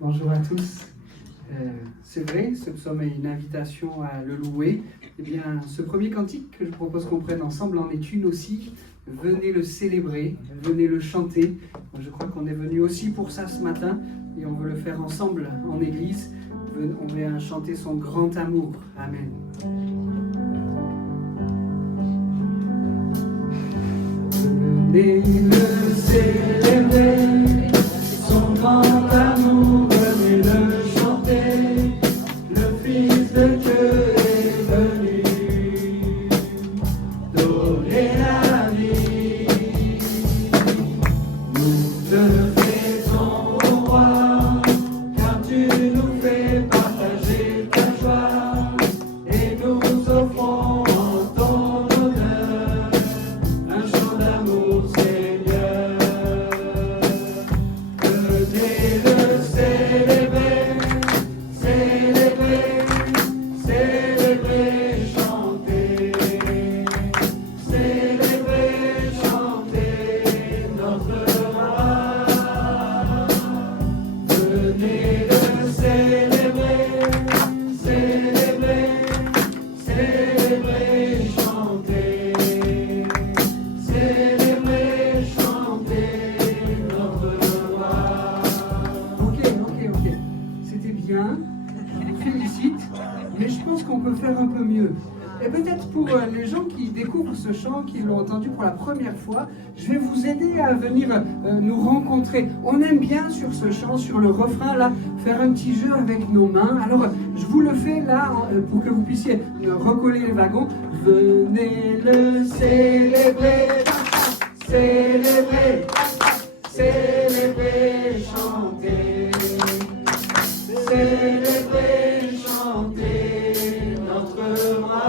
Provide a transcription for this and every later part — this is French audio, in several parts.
Bonjour à tous. C'est vrai, ce psaume est une invitation à le louer. Eh bien, ce premier cantique que je propose qu'on prenne ensemble en est une aussi. Venez le célébrer, venez le chanter. Je crois qu'on est venu aussi pour ça ce matin et on veut le faire ensemble en église. On vient chanter son grand amour. Amen. Venez le célébrer, son grand amour, venez le chanter. Le Fils de Dieu est venu donner la vie. Nous te fêtons au roi, car tu nous fais partager ta joie, et nous offrons en ton honneur un chant d'amour, Seigneur. Venez le célébrer, célébrer, célébrer, chanter, célébrer, chanter notre roi. Venez le célébrer, célébrer, célébrer, chanter, célébrer, chanter notre roi. Ok. C'était bien. Je vous félicite. Mais je pense qu'on peut faire un peu mieux. Et peut-être pour les gens qui découvrent ce chant, qui l'ont entendu pour la première fois, je vais vous aider à venir nous rencontrer. On aime bien sur ce chant, sur le refrain, là, faire un petit jeu avec nos mains. Alors, je vous le fais là, pour que vous puissiez recoller les wagons. Venez le célébrer, célébrer, célébrer, chanter, célébrer, chanter notre roi.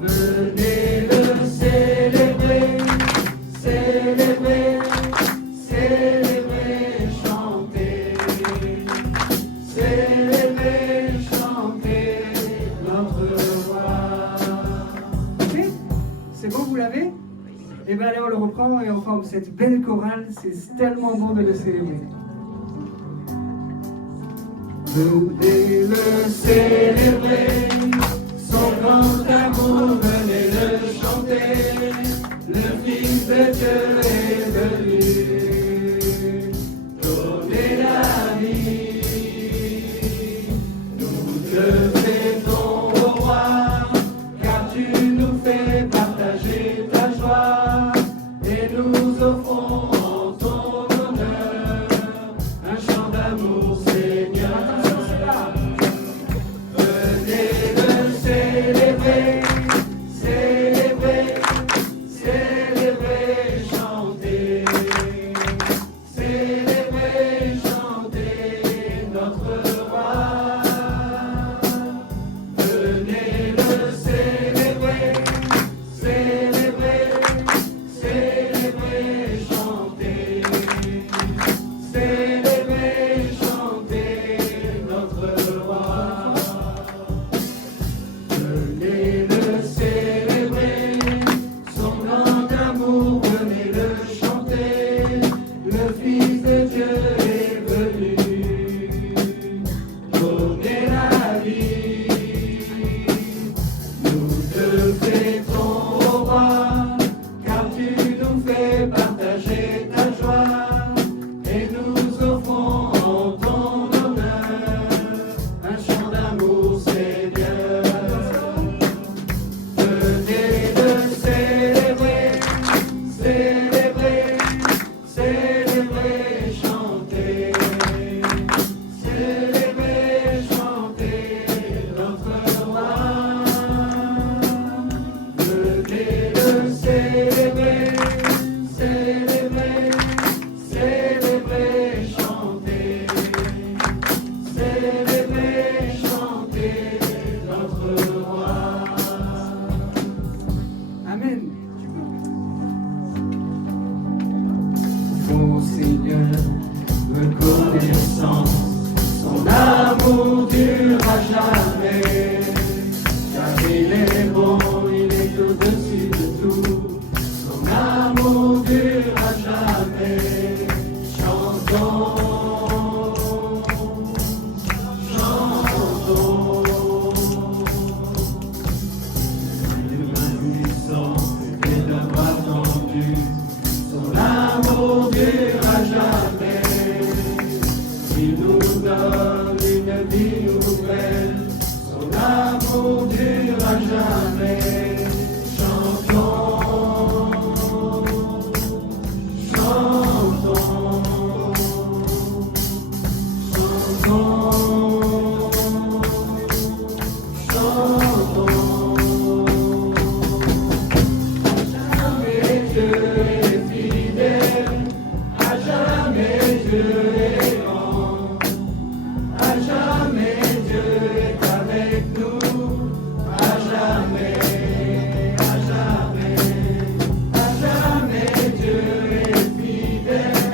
Venez le célébrer, célébrer, célébrer, chanter, célébrer, chanter notre roi. Ok? C'est bon, vous l'avez? Et bien allez, on le reprend et on forme cette belle chorale. C'est tellement bon de le célébrer. Venez le célébrer, son grand amour, venez le chanter. Le Fils de Dieu est venu donner la vie. Nous te fêtons au roi, car tu nous fais partager ta joie, et nous offrons en ton honneur un chant d'amour, Seigneur. Venez le célébrer, célébrer, célébrer, chanter, célébrer, chanter notre roi. Venez le célébrer, célébrer, célébrer, chanter, célébrer, chanter notre roi. Venez le célébrer, son grand amour, venez le chanter. Le Fils de Dieu est venu donner la vie. Nous te fêtons au roi, car tu nous fais partager ta joie, et nous offrons en ton honneur un chant d'amour, Seigneur. Venez le célébrer, célébrer, célébrer, chanter, célébrer, chanter notre roi. Venez le célébrer, célébrer, célébrer, chanter, célébrer, chanter notre roi. Amen. Mon Seigneur, reconnaissant, son amour durera jamais, car il est bon, il est au-dessus de tout. Son amour durera jamais. Chantons perdu, son amour durera jamais. Il nous donne une vie nouvelle, son amour durera jamais. Chantons, chantons, chantons, chantons. Jamais Dieu est fidèle, à jamais Dieu est grand, à jamais Dieu est avec nous, à jamais, à jamais, à jamais Dieu est fidèle,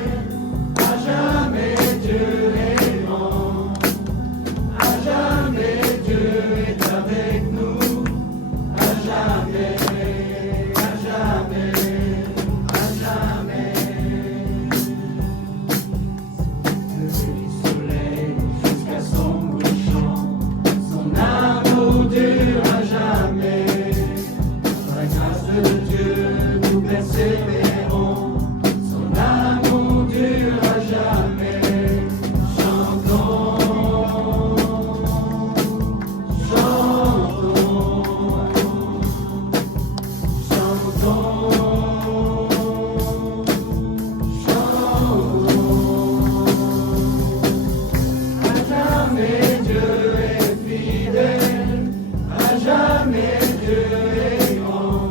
à jamais Dieu est grand, à jamais Dieu est avec nous, à jamais, à jamais, à jamais. Du soleil jusqu'à son couchant, son amour dure à jamais. Par la grâce de Dieu, nous persévérons, son amour dure à jamais. Chantons, chantons, chantons, chantons. À jamais Dieu est fidèle, à jamais Dieu est grand,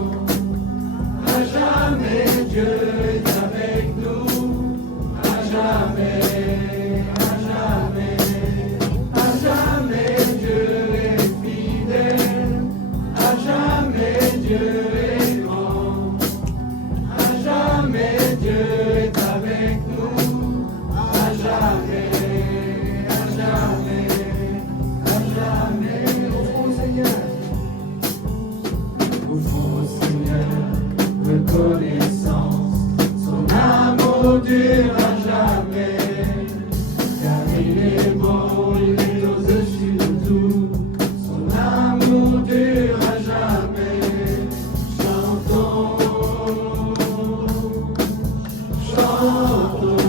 à jamais Dieu est avec nous, à jamais, à jamais, à jamais Dieu est fidèle, à jamais Dieu est grand, à jamais Dieu est avec nous, à jamais, à jamais, à jamais. Offrons au Seigneur. Offrons au Seigneur reconnaissance, son amour dure à jamais. Car il est bon, il est au-dessus de tout, son amour dure à jamais. Chantons, chantons.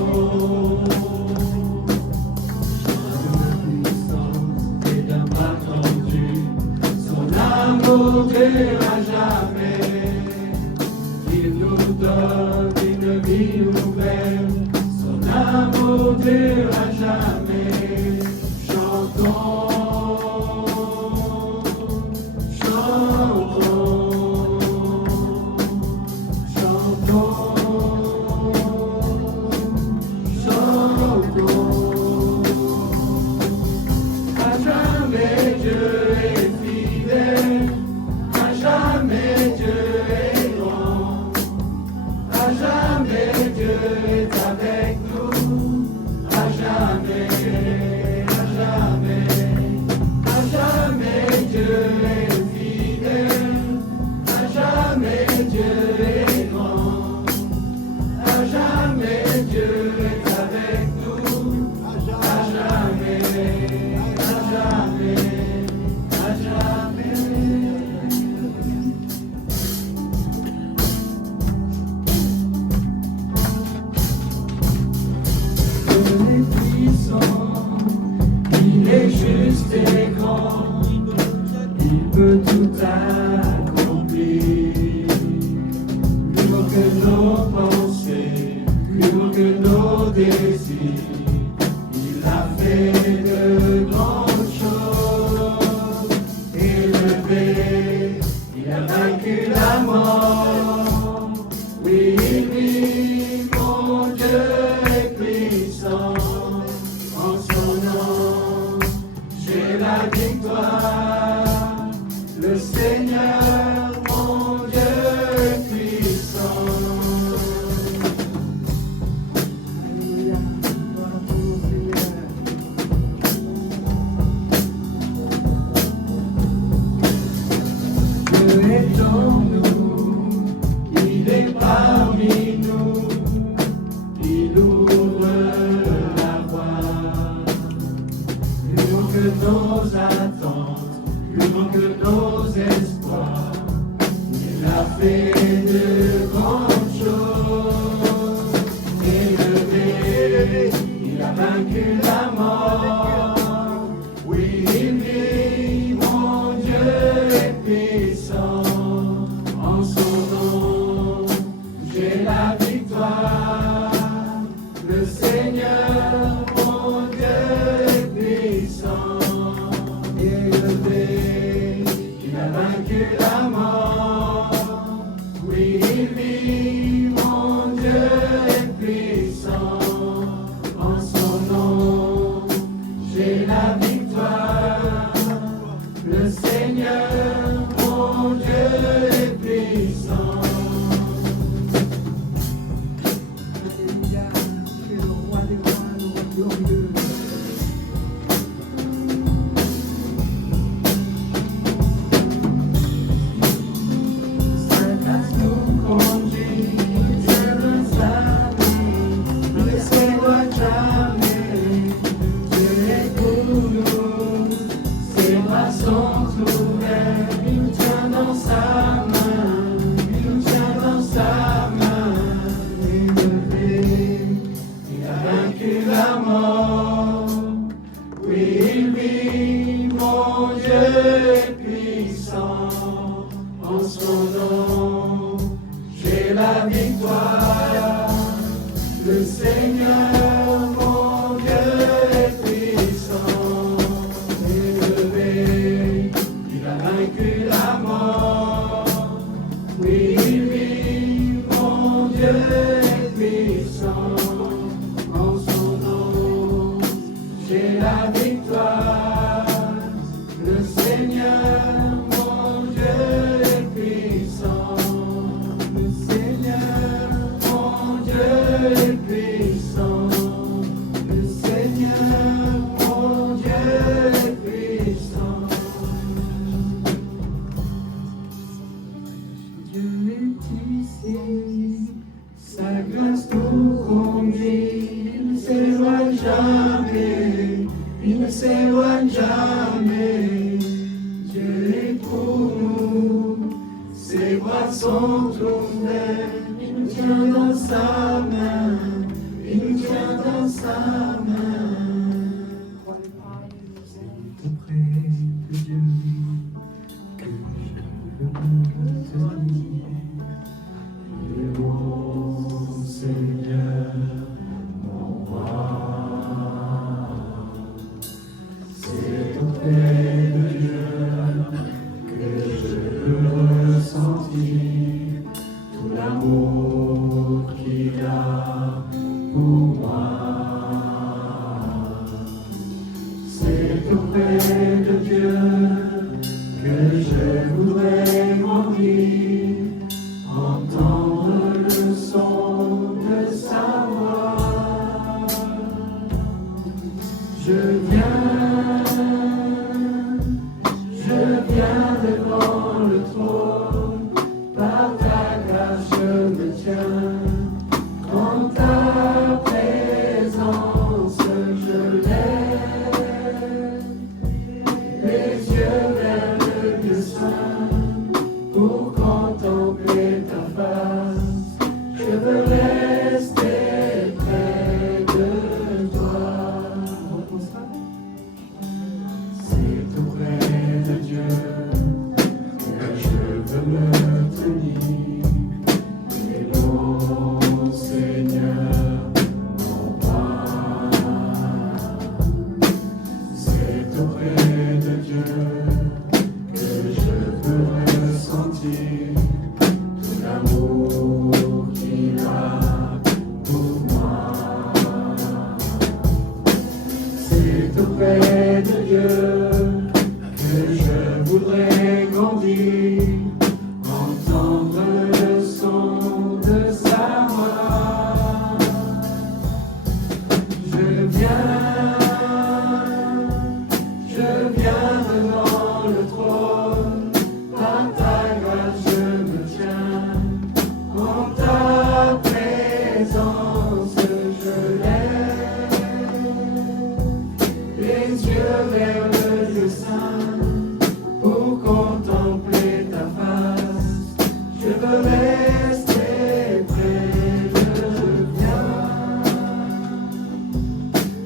D'une puissance et d'un pas tendu, son amour dure à jamais. Il nous donne une vie nouvelle, son amour dure à jamais. Chantons, chantons, chantons, chantons. À jamais Dieu est fidèle, à jamais Dieu est grand, à jamais Dieu est avec nous, à jamais, à jamais, à jamais Dieu est fidèle, à jamais Dieu est grand, à jamais Dieu est avec nous, à jamais, à jamais, à jamais. Il est puissant, il est juste et grand, il peut tout accomplir. Plus haut que nos pensées, plus haut que nos désirs, il a fait de grandes choses. Élevé, il a vaincu la mort. Oui, oui, mon Dieu est puissant. En son nom, j'ai la victoire. Le Seigneur, mon Dieu est puissant. Alléluia. Le Seigneur, mon Dieu, est puissant, élevé, il a vaincu la mort. Oui, oui, mon Dieu est puissant, en son nom, j'ai la victoire. Le Seigneur, mon Dieu est puissant, le Seigneur, mon Dieu est puissant, le Seigneur, mon Dieu est puissant. Dieu est ici, sa grâce nous conduit, il ne s'éloigne jamais, il ne s'éloigne jamais. Dieu est pour nous, ses bras sont ouverts, il nous tient dans sa main, il nous tient dans sa main. Auprès de Dieu, que je veux me tenir, et mon Seigneur, mon roi. C'est auprès de Dieu que je veux ressentir tout l'amour qu'il a pour moi. C'est auprès de Dieu que je voudrais grandir, entendre le son de sa voix. Je viens devant le trône, par ta grâce je me tiens, en ta présence je lève les yeux vers le Dieu saint, pour contempler ta face, je veux rester près de toi. C'est auprès de Dieu que je veux me tenir, et mon Seigneur, mon roi. C'est auprès de Dieu que je veux ressentir tout l'amour qu'il a pour moi. C'est auprès de Dieu que je voudrais grandir, entendre le son de sa voix. Je viens devant le trône, par ta grâce je me tiens, en ta présence je lève les yeux vers le Dieu saint, pour contempler ta face, je veux rester près de toi.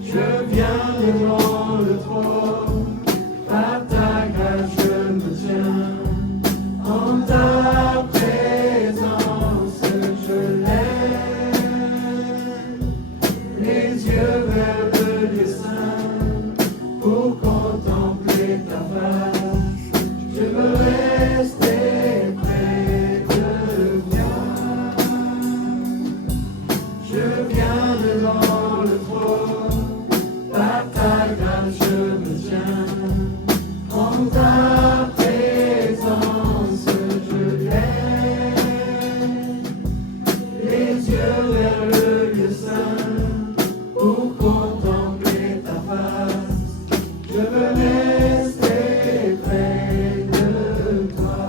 Je viens devant le trône, par ta grâce je me tiens, en ta présence je lève les yeux vers le Dieu saint, pour contempler ta face, je veux rester près de toi. Je viens devant le trône, par ta grâce je me tiens, en ta présence je lève les yeux vers le Dieu saint, pour contempler ta face, je veux rester près de toi.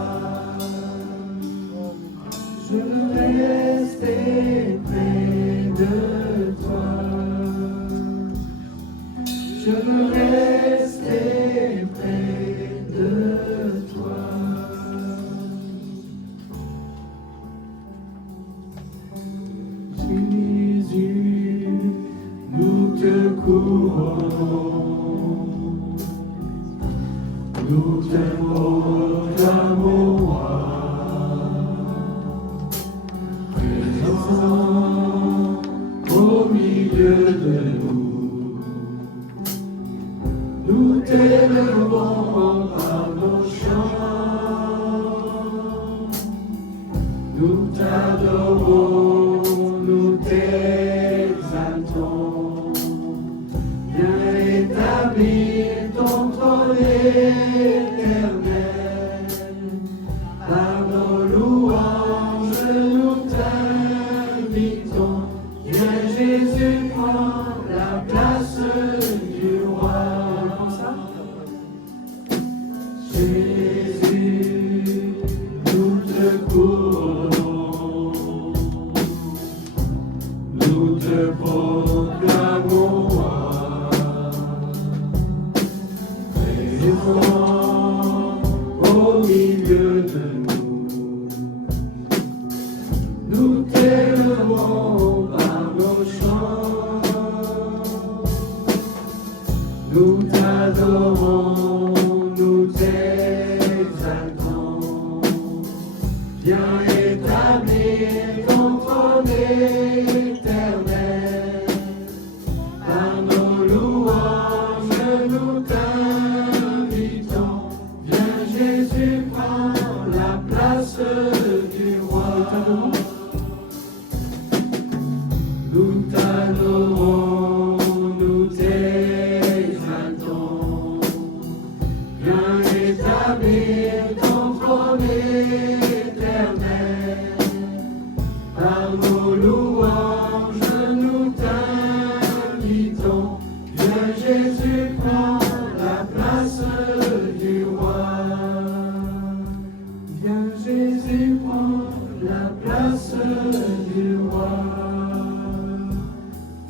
Je veux rester près de toi. Je veux rester près de toi. Jésus, nous te courons, nous t'aimons, mon roi. Présence nous te proclamons roi. Présent au milieu de nous, nous t'élevons par nos chants, nous t'adorons, nous t'exaltons. Viens établir ton trône éternel. Par nos louanges, nous t'invitons. Viens Jésus, prends la place du roi. Nous t'adorons, nous t'exaltons. Viens établir ton trône éternel. Par nos louanges, nous t'invitons. Viens Jésus, prends la place du roi. Viens Jésus, prends la place du roi.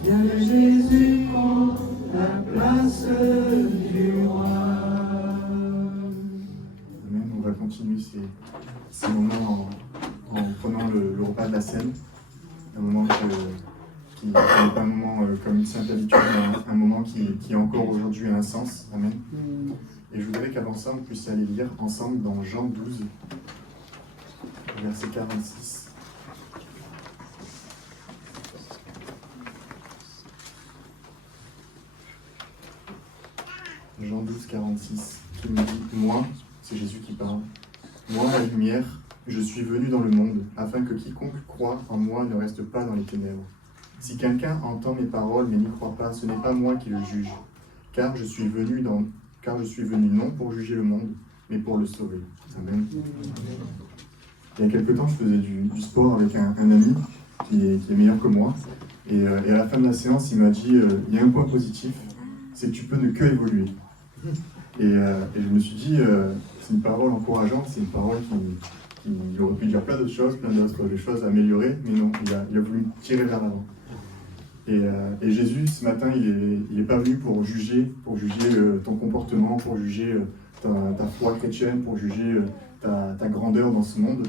Viens Jésus, prends la place du roi. Amen. On va continuer ces moments en prenant le repas de la scène. Un moment qui n'est pas un moment comme une simple habitude, mais un moment qui encore aujourd'hui a un sens. Amen. Et je voudrais qu'avant ça, on puisse aller lire ensemble dans Jean 12, verset 46. Jean 12, 46, qui nous dit « Moi, c'est Jésus qui parle, moi la lumière, je suis venu dans le monde, afin que quiconque croit en moi ne reste pas dans les ténèbres. Si quelqu'un entend mes paroles mais n'y croit pas, ce n'est pas moi qui le juge, car je suis venu non pour juger le monde, mais pour le sauver. » Amen. Il y a quelque temps, je faisais du sport avec un ami qui est meilleur que moi, et à la fin de la séance, il m'a dit il y a un point positif, c'est que tu peux ne que évoluer. Et je me suis dit, c'est une parole encourageante, c'est une parole qui aurait pu dire plein d'autres choses, plein d'autres choses à améliorer, mais non, il a voulu me tirer vers l'avant. Et Jésus, ce matin, il est pas venu pour juger ton comportement, pour juger ta foi chrétienne, pour juger ta grandeur dans ce monde,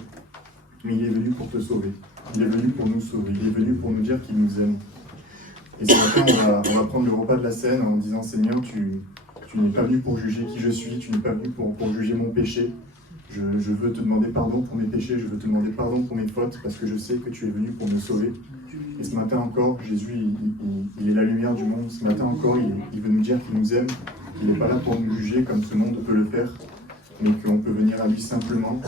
mais il est venu pour te sauver. Il est venu pour nous sauver, il est venu pour nous dire qu'il nous aime. Et ce matin, on va prendre le repas de la scène en disant, Seigneur, tu n'es pas venu pour juger qui je suis, tu n'es pas venu pour juger mon péché. Je veux te demander pardon pour mes péchés, je veux te demander pardon pour mes fautes, parce que je sais que tu es venu pour me sauver. Et ce matin encore, Jésus, il est la lumière du monde. Ce matin encore, il veut nous dire qu'il nous aime, qu'il n'est pas là pour nous juger comme ce monde peut le faire, mais qu'on peut venir à lui simplement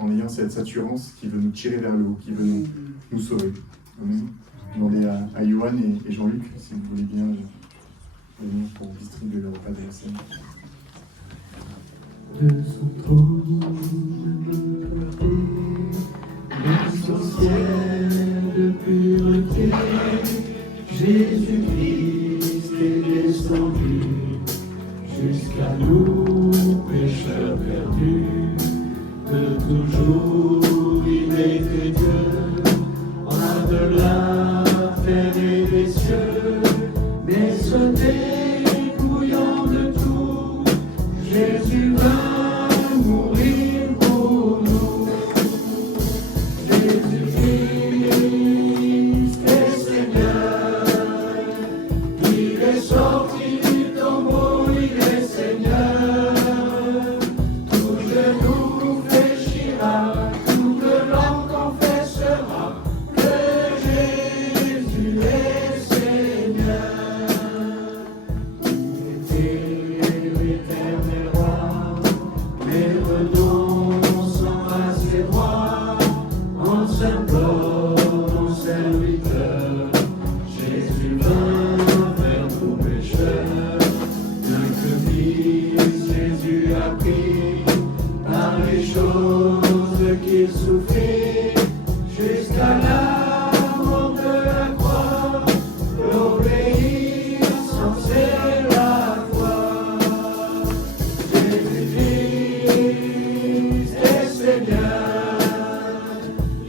en ayant cette assurance qui veut nous tirer vers le haut, qui veut nous sauver. Amen. Demander à Johan et Jean-Luc, si vous voulez bien venir pour distribuer le repas de la scène. De son trône, de son ciel de pureté, Jésus-Christ est descendu jusqu'à nous, pécheurs perdus. De toujours, il est Dieu, roi de la terre et des cieux, mais ce dépouillant de tout, Jésus va mourir pour nous. Jésus-Christ est Seigneur, il est sorti du tombeau, il est Seigneur. Tout genou fléchira, toute langue confessera que Jésus est Seigneur. Il était l'éternel roi, mais renonçant à ses droits, en s'implore mon serviteur, Jésus vint vers nous pécheurs. Bien que Fils, Jésus a pris par les choses qu'il souffrit, jusqu'à la mort de la croix, l'obéissance et la foi. Jésus-Christ est Seigneur,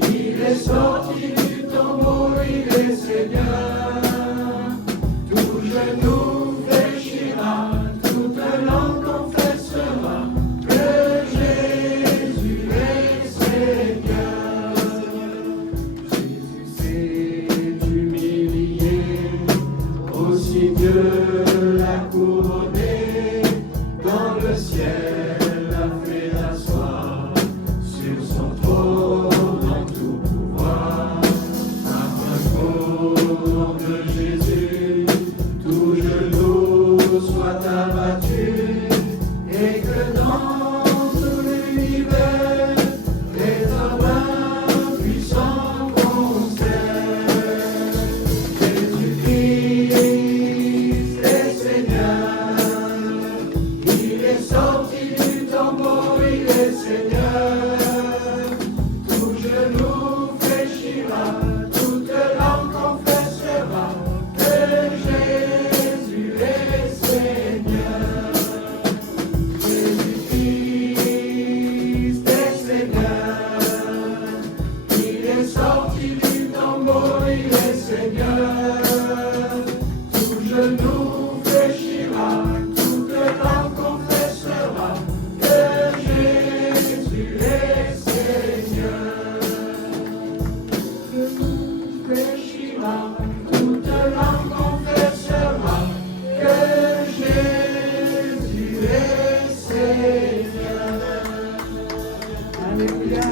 il est sorti du tombeau, il est Seigneur. nom de Jésus, tout genou soit abattu, et que dans tout l'univers, les hommes puissants consternent. Jésus-Christ est Seigneur, il est sorti du tombeau, il est Seigneur. Tout genou fléchira, toute langue confessera que Jésus est Seigneur. Jésus-Christ est Seigneur, il est sorti du tombeau, il est Seigneur. Tout genou fléchira, toute langue confessera que Jésus est Seigneur. Genou fléchira, toute langue confessera que Jésus est Seigneur. Alléluia.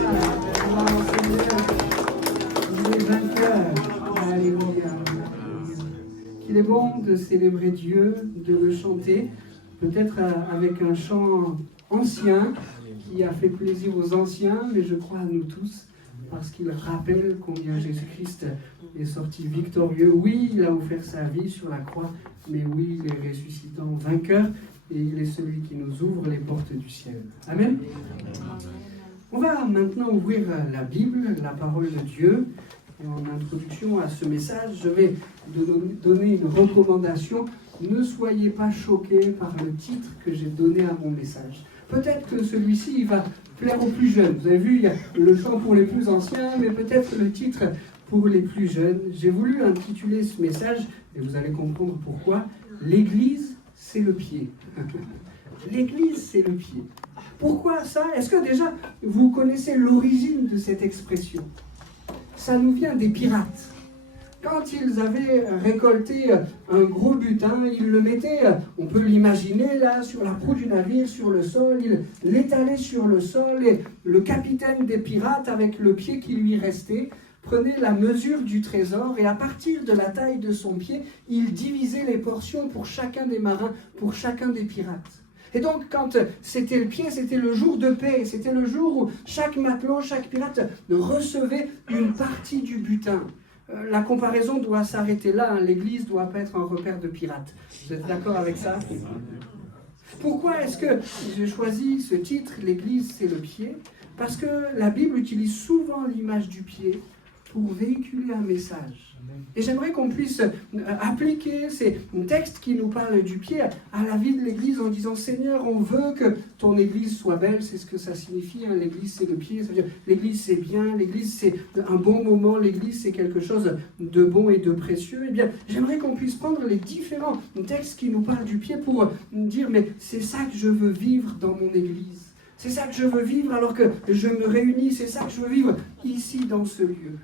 Gloire au Seigneur. Il est vainqueur. Alléluia. Qu'il est bon de célébrer Dieu, de le chanter, peut-être avec un chant ancien qui a fait plaisir aux anciens, mais je crois à nous tous, parce qu'il rappelle combien Jésus-Christ est sorti victorieux. Oui, il a offert sa vie sur la croix, mais oui, il est ressuscitant vainqueur, et il est celui qui nous ouvre les portes du ciel. Amen. On va maintenant ouvrir la Bible, la parole de Dieu. Et en introduction à ce message, je vais donner une recommandation. Ne soyez pas choqués par le titre que j'ai donné à mon message. Peut-être que celui-ci il va plaire aux plus jeunes. Vous avez vu, il y a le chant pour les plus anciens, mais peut-être le titre pour les plus jeunes. J'ai voulu intituler ce message, et vous allez comprendre pourquoi, « L'Église, c'est le pied ». L'Église, c'est le pied. Pourquoi ça? Est-ce que déjà, vous connaissez l'origine de cette expression? Ça nous vient des pirates. Quand ils avaient récolté un gros butin, ils le mettaient, on peut l'imaginer là, sur la proue du navire, sur le sol, ils l'étalaient sur le sol, et le capitaine des pirates, avec le pied qui lui restait, prenait la mesure du trésor, et à partir de la taille de son pied, il divisait les portions pour chacun des marins, pour chacun des pirates. Et donc, quand c'était le pied, c'était le jour de paix, c'était le jour où chaque matelot, chaque pirate recevait une partie du butin. La comparaison doit s'arrêter là, hein. L'Église ne doit pas être un repère de pirates. Vous êtes d'accord avec ça? Pourquoi est-ce que j'ai choisi ce titre, L'Église, c'est le pied? Parce que la Bible utilise souvent l'image du pied pour véhiculer un message. Et j'aimerais qu'on puisse appliquer ces textes qui nous parlent du pied à la vie de l'Église en disant « Seigneur, on veut que ton Église soit belle », c'est ce que ça signifie, hein. L'Église c'est le pied, ça veut dire l'Église c'est bien, l'Église c'est un bon moment, l'Église c'est quelque chose de bon et de précieux. Eh bien, j'aimerais qu'on puisse prendre les différents textes qui nous parlent du pied pour dire « Mais c'est ça que je veux vivre dans mon Église. C'est ça que je veux vivre alors que je me réunis, c'est ça que je veux vivre ici dans ce lieu. »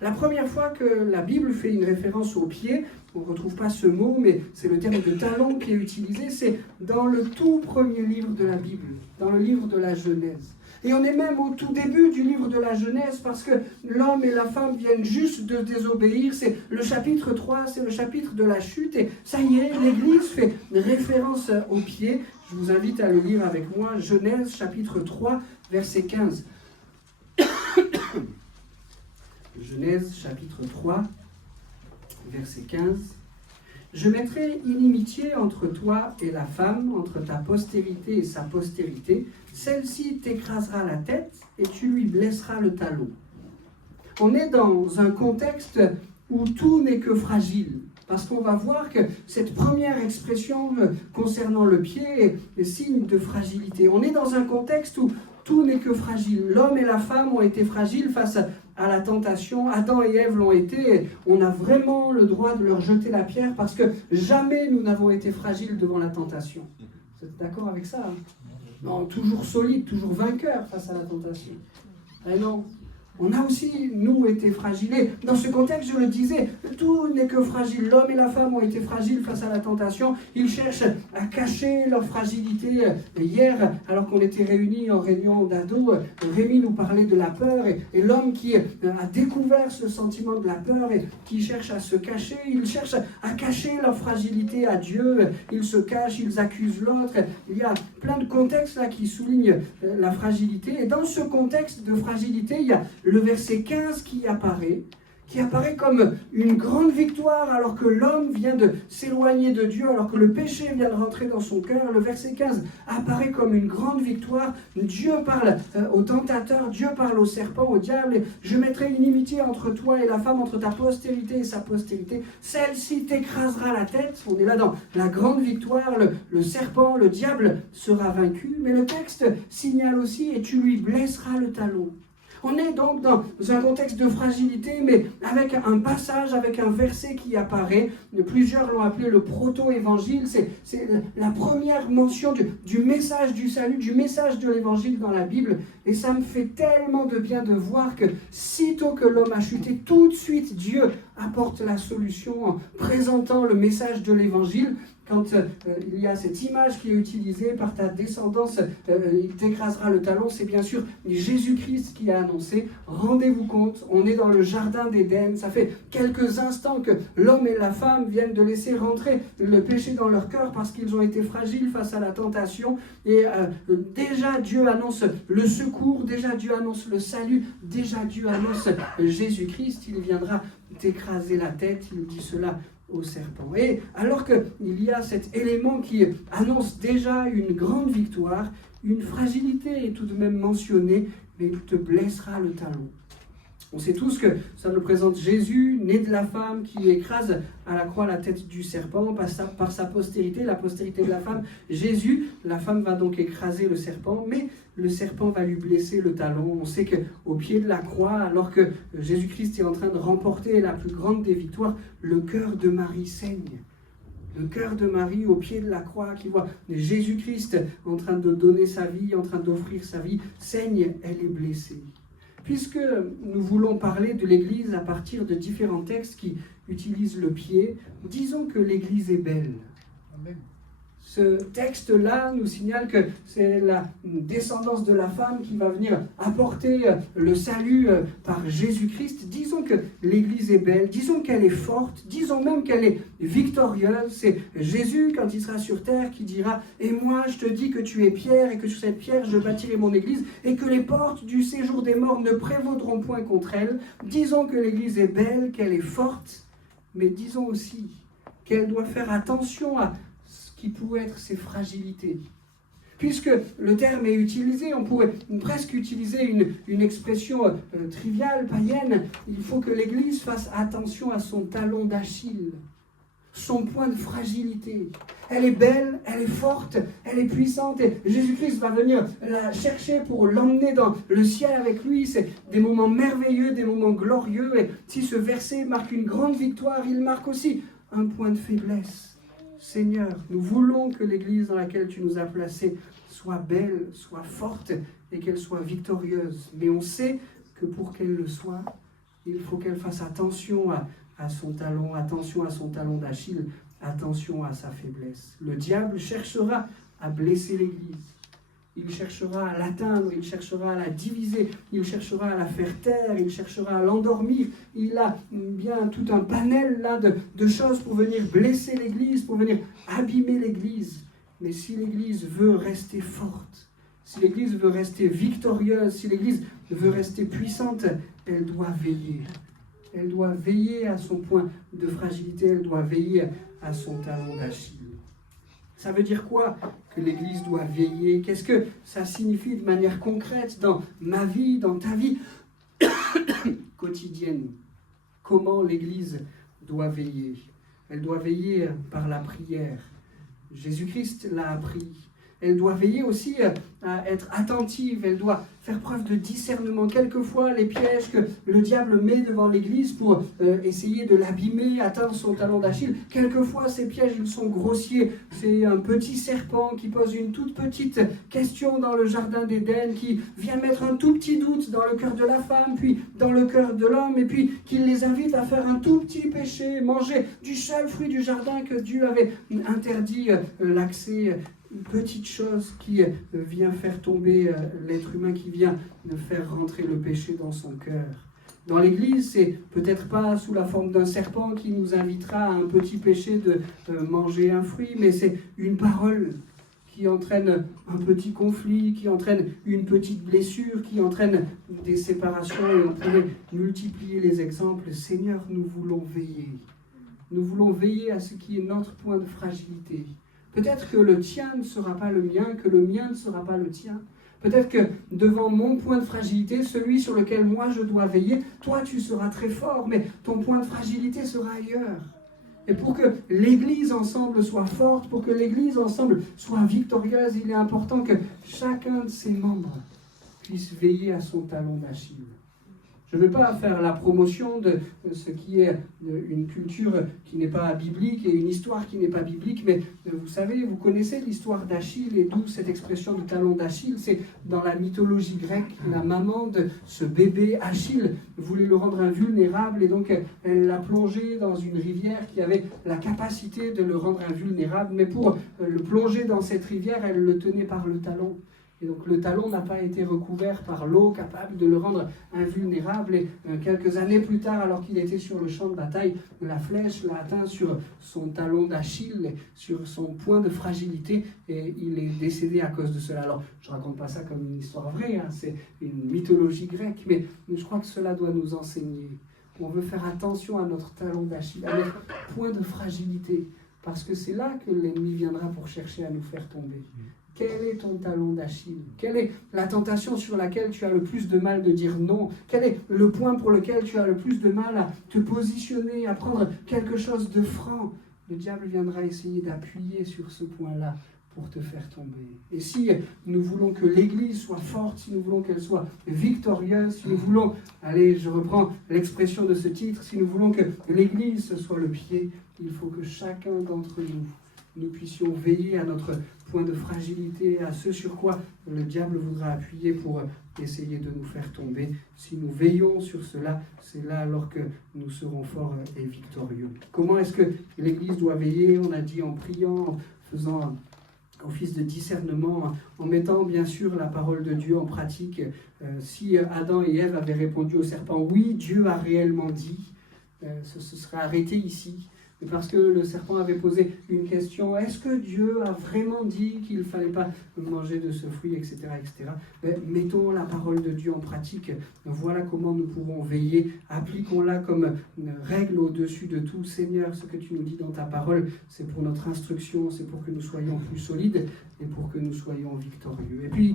La première fois que la Bible fait une référence au pied, on ne retrouve pas ce mot, mais c'est le terme de talon qui est utilisé, c'est dans le tout premier livre de la Bible, dans le livre de la Genèse. Et on est même au tout début du livre de la Genèse, parce que l'homme et la femme viennent juste de désobéir. C'est le chapitre 3, c'est le chapitre de la chute, et ça y est, l'Église fait référence au pied. Je vous invite à le lire avec moi, Genèse chapitre 3, verset 15. Genèse chapitre 3, verset 15. « Je mettrai inimitié entre toi et la femme, entre ta postérité et sa postérité. Celle-ci t'écrasera la tête et tu lui blesseras le talon. » On est dans un contexte où tout n'est que fragile. Parce qu'on va voir que cette première expression concernant le pied est signe de fragilité. On est dans un contexte où tout n'est que fragile. L'homme et la femme ont été fragiles face à la tentation. Adam et Ève l'ont été. On a vraiment le droit de leur jeter la pierre parce que jamais nous n'avons été fragiles devant la tentation. Vous êtes d'accord avec ça, hein? Non, toujours solide, toujours vainqueur face à la tentation. Eh non, On a aussi, nous, été fragiles. Et dans ce contexte, je le disais, tout n'est que fragile. L'homme et la femme ont été fragiles face à la tentation. Ils cherchent à cacher leur fragilité. Hier, alors qu'on était réunis en réunion d'ados, Rémi nous parlait de la peur. Et l'homme qui a découvert ce sentiment de la peur et qui cherche à se cacher, ils cherchent à cacher leur fragilité à Dieu. Ils se cachent, ils accusent l'autre. Il y a plein de contextes là qui soulignent la fragilité. Et dans ce contexte de fragilité, il y a le verset 15 qui apparaît comme une grande victoire alors que l'homme vient de s'éloigner de Dieu, alors que le péché vient de rentrer dans son cœur. Le verset 15 apparaît comme une grande victoire. Dieu parle au tentateur, Dieu parle au serpent, au diable. Et je mettrai une inimitié entre toi et la femme, entre ta postérité et sa postérité. Celle-ci t'écrasera la tête. On est là dans la grande victoire. Le serpent, le diable sera vaincu. Mais le texte signale aussi, et tu lui blesseras le talon. On est donc dans un contexte de fragilité, mais avec un passage, avec un verset qui apparaît. Plusieurs l'ont appelé le proto-évangile. C'est la première mention du message du salut, du message de l'évangile dans la Bible. Et ça me fait tellement de bien de voir que sitôt que l'homme a chuté, tout de suite Dieu apporte la solution en présentant le message de l'évangile. Quand il y a cette image qui est utilisée, par ta descendance, il t'écrasera le talon, c'est bien sûr Jésus-Christ qui a annoncé. Rendez-vous compte, on est dans le jardin d'Éden, ça fait quelques instants que l'homme et la femme viennent de laisser rentrer le péché dans leur cœur parce qu'ils ont été fragiles face à la tentation. Et déjà Dieu annonce le secours, déjà Dieu annonce le salut, déjà Dieu annonce Jésus-Christ, il viendra t'écraser la tête, il dit cela au serpent. Et alors qu'il y a cet élément qui annonce déjà une grande victoire, une fragilité est tout de même mentionnée, mais il te blessera le talon. On sait tous que ça nous présente Jésus, né de la femme, qui écrase à la croix la tête du serpent par sa postérité, la postérité de la femme. Jésus, la femme va donc écraser le serpent, mais le serpent va lui blesser le talon. On sait qu'au pied de la croix, alors que Jésus-Christ est en train de remporter la plus grande des victoires, le cœur de Marie saigne. Le cœur de Marie au pied de la croix, qui voit Jésus-Christ en train de donner sa vie, en train d'offrir sa vie, saigne, elle est blessée. Puisque nous voulons parler de l'Église à partir de différents textes qui utilisent le pied, disons que l'Église est belle. Amen. Ce texte-là nous signale que c'est la descendance de la femme qui va venir apporter le salut par Jésus-Christ. Disons que l'Église est belle, disons qu'elle est forte, disons même qu'elle est victorieuse. C'est Jésus, quand il sera sur terre, qui dira « Et moi, je te dis que tu es Pierre, et que sur cette pierre, je bâtirai mon Église, et que les portes du séjour des morts ne prévaudront point contre elle. » Disons que l'Église est belle, qu'elle est forte, mais disons aussi qu'elle doit faire attention à qui pourrait être ses fragilités. Puisque le terme est utilisé, on pourrait presque utiliser une expression triviale, païenne, il faut que l'Église fasse attention à son talon d'Achille, son point de fragilité. Elle est belle, elle est forte, elle est puissante, et Jésus-Christ va venir la chercher pour l'emmener dans le ciel avec lui. C'est des moments merveilleux, des moments glorieux, et si ce verset marque une grande victoire, il marque aussi un point de faiblesse. Seigneur, nous voulons que l'Église dans laquelle tu nous as placés soit belle, soit forte et qu'elle soit victorieuse. Mais on sait que pour qu'elle le soit, il faut qu'elle fasse attention à son talon, attention à son talon d'Achille, attention à sa faiblesse. Le diable cherchera à blesser l'Église. Il cherchera à l'atteindre, il cherchera à la diviser, il cherchera à la faire taire, il cherchera à l'endormir. Il a bien tout un panel là de choses pour venir blesser l'Église, pour venir abîmer l'Église. Mais si l'Église veut rester forte, si l'Église veut rester victorieuse, si l'Église veut rester puissante, elle doit veiller. Elle doit veiller à son point de fragilité, elle doit veiller à son talon d'Achille. Ça veut dire quoi que l'Église doit veiller? Qu'est-ce que ça signifie de manière concrète dans ma vie, dans ta vie quotidienne? Comment l'Église doit veiller? Elle doit veiller par la prière. Jésus-Christ l'a appris. Elle doit veiller aussi à être attentive, elle doit faire preuve de discernement. Quelquefois, les pièges que le diable met devant l'Église pour essayer de l'abîmer, atteindre son talon d'Achille, quelquefois ces pièges ils sont grossiers. C'est un petit serpent qui pose une toute petite question dans le jardin d'Éden, qui vient mettre un tout petit doute dans le cœur de la femme, puis dans le cœur de l'homme, et puis qui les invite à faire un tout petit péché, manger du seul fruit du jardin que Dieu avait interdit l'accès. Une petite chose qui vient faire tomber l'être humain, qui vient faire rentrer le péché dans son cœur. Dans l'Église, c'est peut-être pas sous la forme d'un serpent qui nous invitera à un petit péché de manger un fruit, mais c'est une parole qui entraîne un petit conflit, qui entraîne une petite blessure, qui entraîne des séparations, et on pourrait multiplier les exemples. Seigneur, nous voulons veiller. Nous voulons veiller à ce qui est notre point de fragilité. Peut-être que le tien ne sera pas le mien, que le mien ne sera pas le tien. Peut-être que devant mon point de fragilité, celui sur lequel moi je dois veiller, toi tu seras très fort, mais ton point de fragilité sera ailleurs. Et pour que l'Église ensemble soit forte, pour que l'Église ensemble soit victorieuse, il est important que chacun de ses membres puisse veiller à son talon d'Achille. Je ne vais pas faire la promotion de ce qui est une culture qui n'est pas biblique et une histoire qui n'est pas biblique, mais vous savez, vous connaissez l'histoire d'Achille, et d'où cette expression du talon d'Achille. C'est dans la mythologie grecque, la maman de ce bébé Achille voulait le rendre invulnérable, et donc elle l'a plongé dans une rivière qui avait la capacité de le rendre invulnérable, mais pour le plonger dans cette rivière, elle le tenait par le talon. Et donc le talon n'a pas été recouvert par l'eau capable de le rendre invulnérable. Et quelques années plus tard, alors qu'il était sur le champ de bataille, la flèche l'a atteint sur son talon d'Achille, sur son point de fragilité, et il est décédé à cause de cela. Alors je ne raconte pas ça comme une histoire vraie, hein, c'est une mythologie grecque, mais je crois que cela doit nous enseigner. On veut faire attention à notre talon d'Achille, à notre point de fragilité, parce que c'est là que l'ennemi viendra pour chercher à nous faire tomber. Quel est ton talon d'Achille? Quelle est la tentation sur laquelle tu as le plus de mal de dire non? Quel est le point pour lequel tu as le plus de mal à te positionner, à prendre quelque chose de franc? Le diable viendra essayer d'appuyer sur ce point-là pour te faire tomber. Et si nous voulons que l'Église soit forte, si nous voulons qu'elle soit victorieuse, si nous voulons, allez, je reprends l'expression de ce titre, si nous voulons que l'Église soit le pied, il faut que chacun d'entre nous puissions veiller à notre point de fragilité, à ce sur quoi le diable voudra appuyer pour essayer de nous faire tomber. Si nous veillons sur cela, c'est là alors que nous serons forts et victorieux. Comment est-ce que l'Église doit veiller? On a dit en priant, en faisant office de discernement, en mettant bien sûr la parole de Dieu en pratique. Si Adam et Ève avaient répondu au serpent, oui, Dieu a réellement dit, ce serait arrêté ici. Parce que le serpent avait posé une question, est-ce que Dieu a vraiment dit qu'il ne fallait pas manger de ce fruit, etc. etc. Mettons la parole de Dieu en pratique, voilà comment nous pourrons veiller, appliquons-la comme une règle au-dessus de tout. Seigneur, ce que tu nous dis dans ta parole, c'est pour notre instruction, c'est pour que nous soyons plus solides et pour que nous soyons victorieux. Et puis,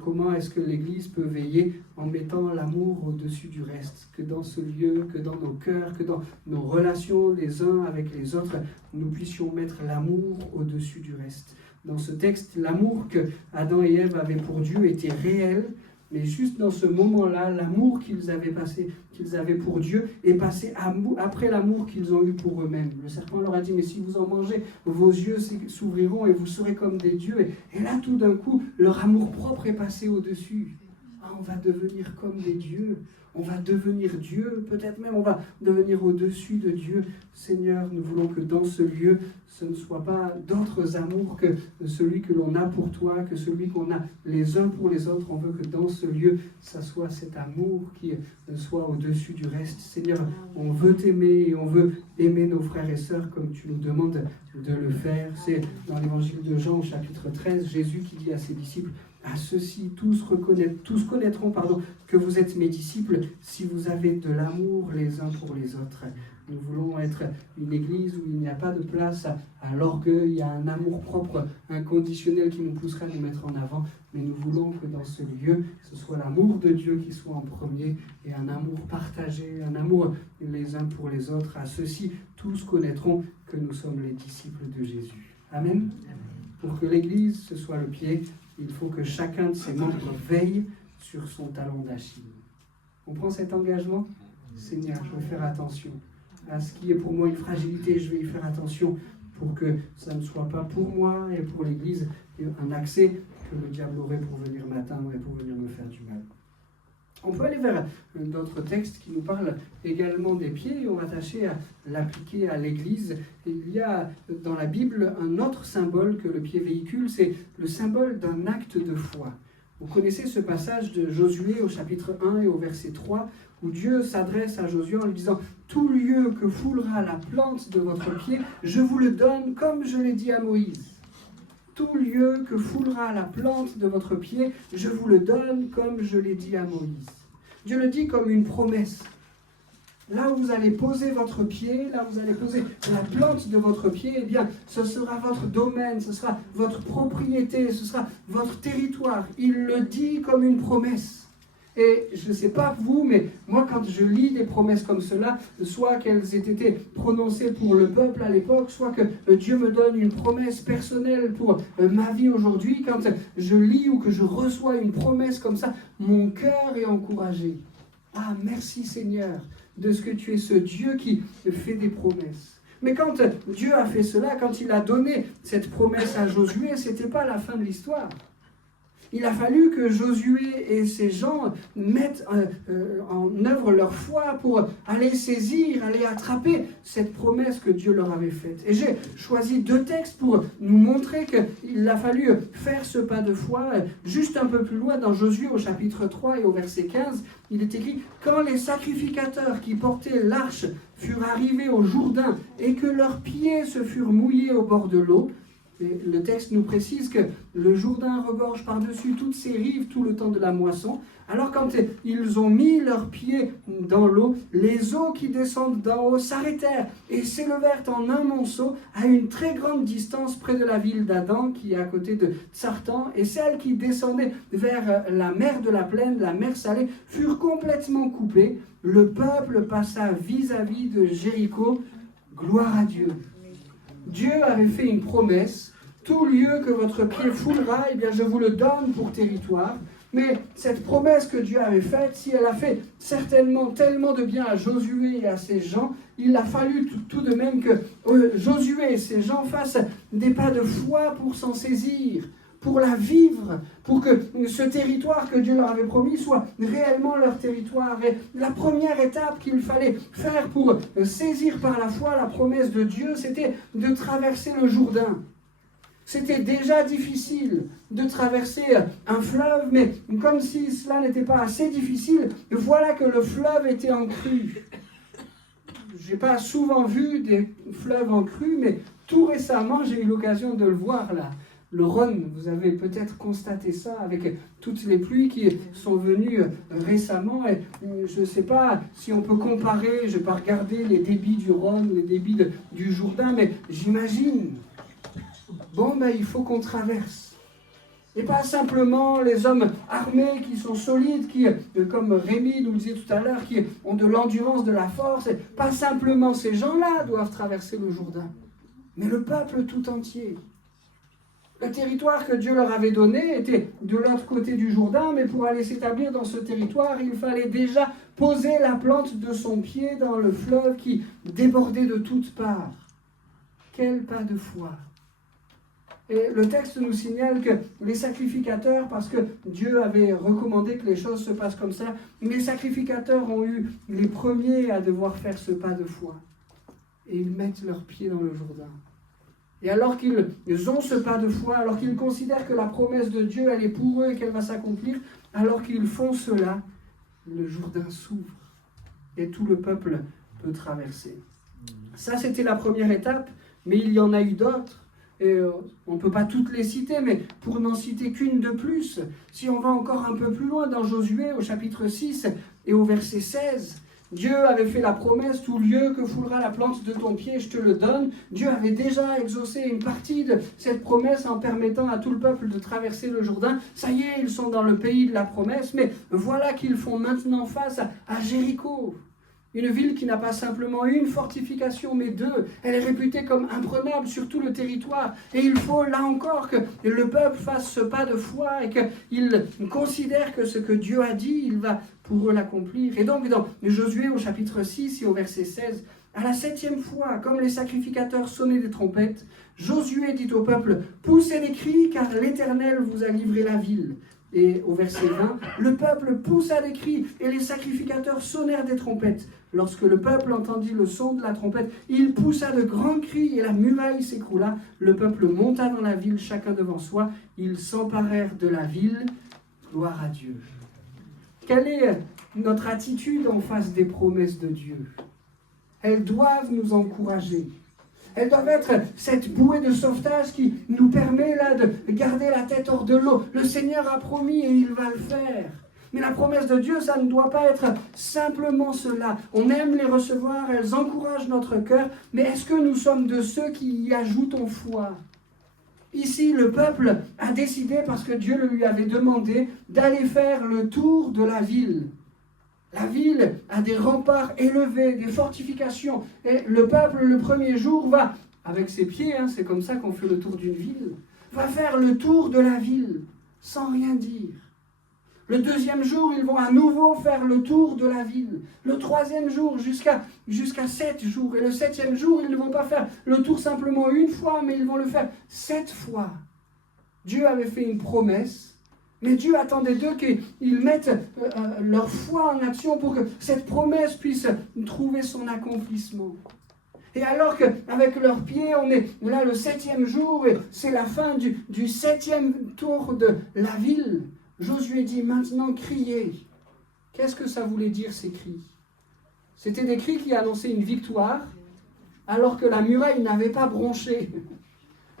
comment est-ce que l'Église peut veiller en mettant l'amour au-dessus du reste, que dans ce lieu, que dans nos cœurs, que dans nos relations les uns avec les autres, nous puissions mettre l'amour au-dessus du reste. Dans ce texte, l'amour que Adam et Ève avaient pour Dieu était réel, mais juste dans ce moment-là, l'amour qu'ils avaient pour Dieu est passé après l'amour qu'ils ont eu pour eux-mêmes. Le serpent leur a dit, mais si vous en mangez, vos yeux s'ouvriront et vous serez comme des dieux. Et là, tout d'un coup, leur amour-propre est passé au-dessus. Ah, on va devenir comme des dieux. On va devenir Dieu, peut-être même on va devenir au-dessus de Dieu. Seigneur, nous voulons que dans ce lieu, ce ne soit pas d'autres amours que celui que l'on a pour toi, que celui qu'on a les uns pour les autres. On veut que dans ce lieu, ça soit cet amour qui soit au-dessus du reste. Seigneur, on veut t'aimer et on veut aimer nos frères et sœurs comme tu nous demandes de le faire. C'est dans l'évangile de Jean, au chapitre 13, Jésus qui dit à ses disciples, à ceux-ci, tous connaîtront que vous êtes mes disciples si vous avez de l'amour les uns pour les autres. Nous voulons être une église où il n'y a pas de place à l'orgueil, il y a un amour propre inconditionnel qui nous poussera à nous mettre en avant, mais nous voulons que dans ce lieu, ce soit l'amour de Dieu qui soit en premier et un amour partagé, un amour les uns pour les autres. À ceux-ci, tous connaîtront que nous sommes les disciples de Jésus. Amen. Pour que l'Église, ce soit le pied, il faut que chacun de ses membres veille sur son talon d'Achille. On prend cet engagement? Seigneur, je vais faire attention à ce qui est pour moi une fragilité, je vais y faire attention pour que ça ne soit pas pour moi et pour l'Église un accès que le diable aurait pour venir m'atteindre et pour venir me faire du mal. On peut aller vers d'autres textes qui nous parlent également des pieds et on va tâcher à l'appliquer à l'Église. Il y a dans la Bible un autre symbole que le pied véhicule, c'est le symbole d'un acte de foi. Vous connaissez ce passage de Josué au chapitre 1 et au verset 3, où Dieu s'adresse à Josué en lui disant « Tout lieu que foulera la plante de votre pied, je vous le donne comme je l'ai dit à Moïse. » Tout lieu que foulera la plante de votre pied, je vous le donne comme je l'ai dit à Moïse. Dieu le dit comme une promesse. Là où vous allez poser votre pied, là où vous allez poser la plante de votre pied, eh bien, ce sera votre domaine, ce sera votre propriété, ce sera votre territoire. Il le dit comme une promesse. Et je ne sais pas vous, mais moi quand je lis des promesses comme cela, soit qu'elles aient été prononcées pour le peuple à l'époque, soit que Dieu me donne une promesse personnelle pour ma vie aujourd'hui, quand je lis ou que je reçois une promesse comme ça, mon cœur est encouragé. Ah, merci Seigneur de ce que tu es ce Dieu qui fait des promesses. Mais quand Dieu a fait cela, quand il a donné cette promesse à Josué, ce n'était pas la fin de l'histoire. Il a fallu que Josué et ses gens mettent en œuvre leur foi pour aller saisir, aller attraper cette promesse que Dieu leur avait faite. Et j'ai choisi 2 textes pour nous montrer qu'il a fallu faire ce pas de foi. Juste un peu plus loin, dans Josué au chapitre 3 et au verset 15, il est écrit « Quand les sacrificateurs qui portaient l'arche furent arrivés au Jourdain et que leurs pieds se furent mouillés au bord de l'eau, » Et le texte nous précise que le Jourdain regorge par-dessus toutes ses rives tout le temps de la moisson. Alors quand ils ont mis leurs pieds dans l'eau, les eaux qui descendent d'en haut s'arrêtèrent et s'élevèrent en un monceau à une très grande distance près de la ville d'Adam, qui est à côté de Tsartan, et celles qui descendaient vers la mer de la plaine, la mer salée, furent complètement coupées. Le peuple passa vis-à-vis de Jéricho. Gloire à Dieu. Dieu avait fait une promesse. Tout lieu que votre pied foulera, eh bien je vous le donne pour territoire. Mais cette promesse que Dieu avait faite, si elle a fait certainement tellement de bien à Josué et à ses gens, il a fallu tout de même que Josué et ses gens fassent des pas de foi pour s'en saisir, pour la vivre, pour que ce territoire que Dieu leur avait promis soit réellement leur territoire. Et la première étape qu'il fallait faire pour saisir par la foi la promesse de Dieu, c'était de traverser le Jourdain. C'était déjà difficile de traverser un fleuve, mais comme si cela n'était pas assez difficile, voilà que le fleuve était en crue. Je n'ai pas souvent vu des fleuves en crue, mais tout récemment, j'ai eu l'occasion de le voir là. Le Rhône, vous avez peut-être constaté ça avec toutes les pluies qui sont venues récemment. Et je ne sais pas si on peut comparer, je n'ai pas regardé les débits du Rhône, les débits du Jourdain, mais j'imagine, il faut qu'on traverse. Et pas simplement les hommes armés qui sont solides, qui, comme Rémi nous le disait tout à l'heure, qui ont de l'endurance, de la force. Et pas simplement ces gens-là doivent traverser le Jourdain, mais le peuple tout entier. Le territoire que Dieu leur avait donné était de l'autre côté du Jourdain, mais pour aller s'établir dans ce territoire, il fallait déjà poser la plante de son pied dans le fleuve qui débordait de toutes parts. Quel pas de foi! Et le texte nous signale que les sacrificateurs, parce que Dieu avait recommandé que les choses se passent comme ça, les sacrificateurs ont eu les premiers à devoir faire ce pas de foi. Et ils mettent leurs pieds dans le Jourdain. Et alors qu'ils ont ce pas de foi, alors qu'ils considèrent que la promesse de Dieu, elle est pour eux et qu'elle va s'accomplir, alors qu'ils font cela, le Jourdain s'ouvre et tout le peuple peut traverser. Ça, c'était la première étape, mais il y en a eu d'autres. Et on ne peut pas toutes les citer, mais pour n'en citer qu'une de plus, si on va encore un peu plus loin dans Josué, au chapitre 6 et au verset 16, Dieu avait fait la promesse, tout lieu que foulera la plante de ton pied, je te le donne. Dieu avait déjà exaucé une partie de cette promesse en permettant à tout le peuple de traverser le Jourdain. Ça y est, ils sont dans le pays de la promesse, mais voilà qu'ils font maintenant face à Jéricho. Une ville qui n'a pas simplement une fortification, mais deux. Elle est réputée comme imprenable sur tout le territoire. Et il faut, là encore, que le peuple fasse ce pas de foi et qu'il considère que ce que Dieu a dit, il va pour eux l'accomplir. Et donc, dans Josué, au chapitre 6 et au verset 16, à la 7e fois, comme les sacrificateurs sonnaient des trompettes, Josué dit au peuple, « Poussez des cris, car l'Éternel vous a livré la ville. » Et au verset 20, le peuple poussa des cris et les sacrificateurs sonnèrent des trompettes. Lorsque le peuple entendit le son de la trompette, il poussa de grands cris et la muraille s'écroula. Le peuple monta dans la ville, chacun devant soi. Ils s'emparèrent de la ville. Gloire à Dieu. Quelle est notre attitude en face des promesses de Dieu? Elles doivent nous encourager. Elles doivent être cette bouée de sauvetage qui nous permet là de garder la tête hors de l'eau. Le Seigneur a promis et il va le faire. Mais la promesse de Dieu, ça ne doit pas être simplement cela. On aime les recevoir, elles encouragent notre cœur, mais est-ce que nous sommes de ceux qui y ajoutent en foi? Ici, le peuple a décidé, parce que Dieu le lui avait demandé, d'aller faire le tour de la ville. La ville a des remparts élevés, des fortifications. Et le peuple, le premier jour, va, avec ses pieds, c'est comme ça qu'on fait le tour d'une ville, va faire le tour de la ville, sans rien dire. Le deuxième jour, ils vont à nouveau faire le tour de la ville. Le troisième jour, jusqu'à 7 jours. Et le 7e jour, ils ne vont pas faire le tour simplement une fois, mais ils vont le faire 7 fois. Dieu avait fait une promesse. Mais Dieu attendait d'eux qu'ils mettent leur foi en action pour que cette promesse puisse trouver son accomplissement. Et alors qu'avec leurs pieds, on est là le 7e jour, et c'est la fin du 7e tour de la ville, Josué dit maintenant criez. Qu'est-ce que ça voulait dire ces cris? C'était des cris qui annonçaient une victoire, alors que la muraille n'avait pas bronché.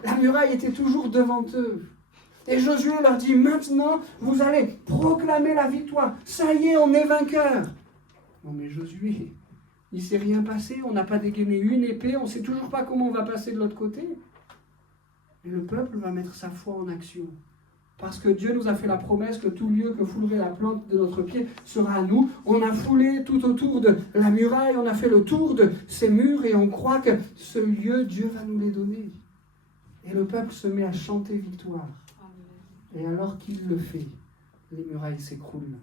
La muraille était toujours devant eux. Et Josué leur dit, maintenant, vous allez proclamer la victoire. Ça y est, on est vainqueur. Non mais Josué, il ne s'est rien passé, on n'a pas dégainé une épée, on ne sait toujours pas comment on va passer de l'autre côté. Et le peuple va mettre sa foi en action. Parce que Dieu nous a fait la promesse que tout lieu que foulerait la plante de notre pied sera à nous. On a foulé tout autour de la muraille, on a fait le tour de ces murs et on croit que ce lieu, Dieu va nous les donner. Et le peuple se met à chanter victoire. Et alors qu'il le fait, les murailles s'écroulent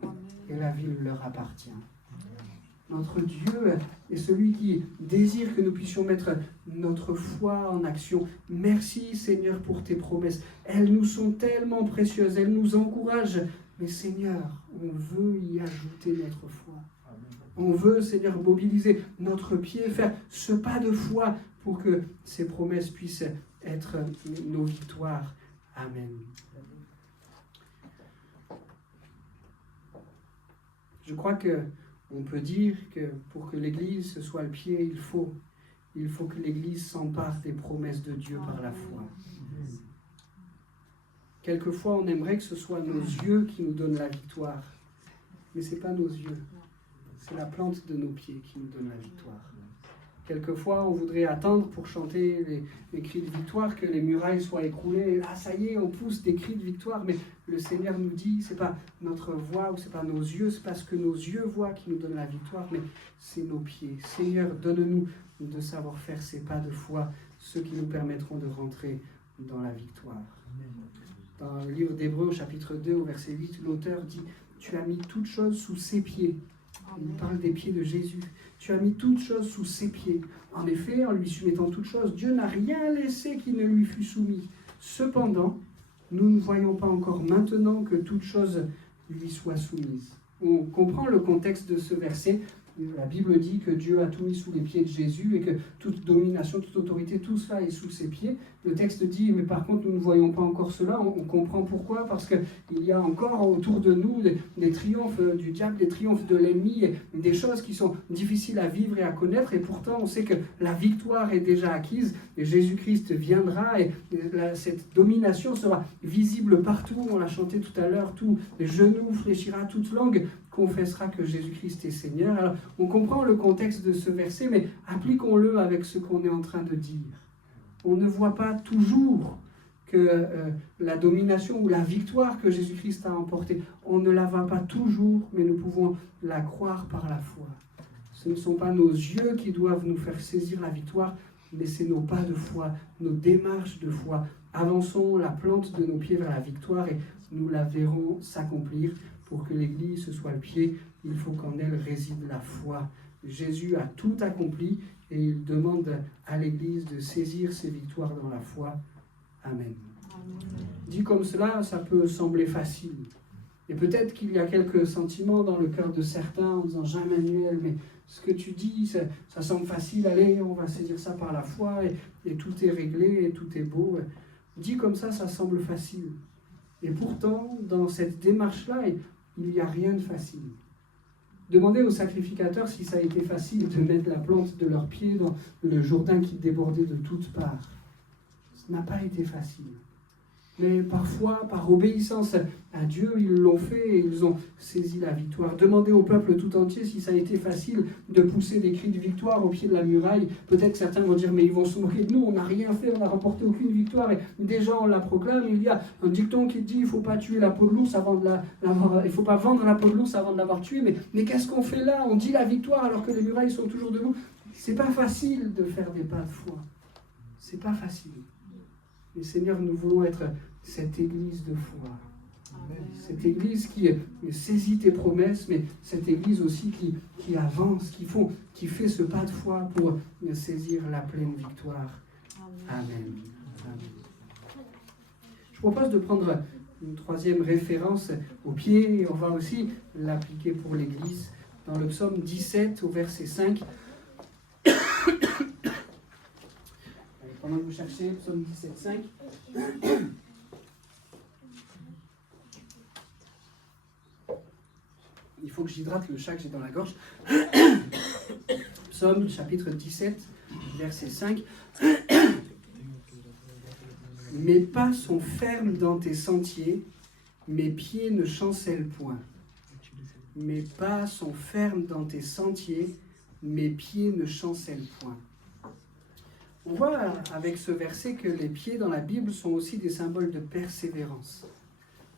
et la ville leur appartient. Notre Dieu est celui qui désire que nous puissions mettre notre foi en action. Merci Seigneur pour tes promesses. Elles nous sont tellement précieuses, elles nous encouragent. Mais Seigneur, on veut y ajouter notre foi. On veut, Seigneur, mobiliser notre pied, faire ce pas de foi pour que ces promesses puissent être nos victoires. Amen. Je crois qu'on peut dire que pour que l'Église ce soit le pied, il faut que l'Église s'empare des promesses de Dieu par la foi. Quelquefois, on aimerait que ce soit nos yeux qui nous donnent la victoire, mais ce n'est pas nos yeux, c'est la plante de nos pieds qui nous donne la victoire. Quelquefois, on voudrait attendre pour chanter les cris de victoire, que les murailles soient écroulées. Et là, ça y est, on pousse des cris de victoire. Mais le Seigneur nous dit, ce n'est pas notre voix ou ce n'est pas nos yeux, c'est pas ce que nos yeux voient qui nous donne la victoire, mais c'est nos pieds. Seigneur, donne-nous de savoir faire ces pas de foi, ceux qui nous permettront de rentrer dans la victoire. Dans le livre d'Hébreux, au chapitre 2, au verset 8, l'auteur dit « Tu as mis toutes choses sous ses pieds ». Il parle des pieds de Jésus. Tu as mis toutes choses sous ses pieds. En effet, en lui soumettant toutes choses, Dieu n'a rien laissé qui ne lui fût soumis. Cependant, nous ne voyons pas encore maintenant que toutes choses lui soient soumises. On comprend le contexte de ce verset. La Bible dit que Dieu a tout mis sous les pieds de Jésus et que toute domination, toute autorité, tout cela est sous ses pieds. Le texte dit, mais par contre, nous ne voyons pas encore cela. On comprend pourquoi, parce qu'il y a encore autour de nous des triomphes du diable, des triomphes de l'ennemi, et des choses qui sont difficiles à vivre et à connaître. Et pourtant, on sait que la victoire est déjà acquise. Et Jésus-Christ viendra et cette domination sera visible partout. On l'a chanté tout à l'heure. Tout genou fléchira, toute langue confessera que Jésus-Christ est Seigneur. Alors, on comprend le contexte de ce verset, mais appliquons-le avec ce qu'on est en train de dire. On ne voit pas toujours que la domination ou la victoire que Jésus-Christ a emportée, on ne la voit pas toujours, mais nous pouvons la croire par la foi. Ce ne sont pas nos yeux qui doivent nous faire saisir la victoire, mais c'est nos pas de foi, nos démarches de foi. Avançons la plante de nos pieds vers la victoire et nous la verrons s'accomplir. Pour que l'Église ce soit le pied, il faut qu'en elle réside la foi. Jésus a tout accompli et il demande à l'Église de saisir ses victoires dans la foi. Amen. Dit comme cela, ça peut sembler facile. Et peut-être qu'il y a quelques sentiments dans le cœur de certains en disant « Jean-Emmanuel, mais ce que tu dis, ça semble facile, allez, on va saisir ça par la foi et tout est réglé et tout est beau. » Dit comme ça semble facile. Et pourtant, dans cette démarche-là, il n'y a rien de facile. Demandez aux sacrificateurs si ça a été facile de mettre la plante de leurs pieds dans le Jourdain qui débordait de toutes parts. Ça n'a pas été facile. Mais parfois, par obéissance à Dieu, ils l'ont fait et ils ont saisi la victoire. Demandez au peuple tout entier si ça a été facile de pousser des cris de victoire au pied de la muraille. Peut-être certains vont dire, mais ils vont se moquer de nous, on n'a rien fait, on n'a remporté aucune victoire. Et déjà, on la proclame. Il y a un dicton qui dit, il ne faut pas tuer la peau de l'ours avant de il faut pas vendre la peau de l'ours avant de l'avoir tué. Mais qu'est-ce qu'on fait là? On dit la victoire alors que les murailles sont toujours debout. C'est pas facile de faire des pas de foi. C'est pas facile. Mais Seigneur, nous voulons être cette église de foi. Amen. Cette église qui saisit tes promesses, mais cette église aussi qui avance, qui fait ce pas de foi pour saisir la pleine victoire. Amen. Amen. Je propose de prendre une troisième référence au pied, et on va aussi l'appliquer pour l'église, dans le psaume 17 au verset 5. Pendant que vous cherchez, psaume 17, 5. Il faut que j'hydrate le chat que j'ai dans la gorge. Psaume chapitre 17, verset 5. Mes pas sont fermes dans tes sentiers, mes pieds ne chancellent point. Mes pas sont fermes dans tes sentiers, mes pieds ne chancellent point. On voit avec ce verset que les pieds dans la Bible sont aussi des symboles de persévérance.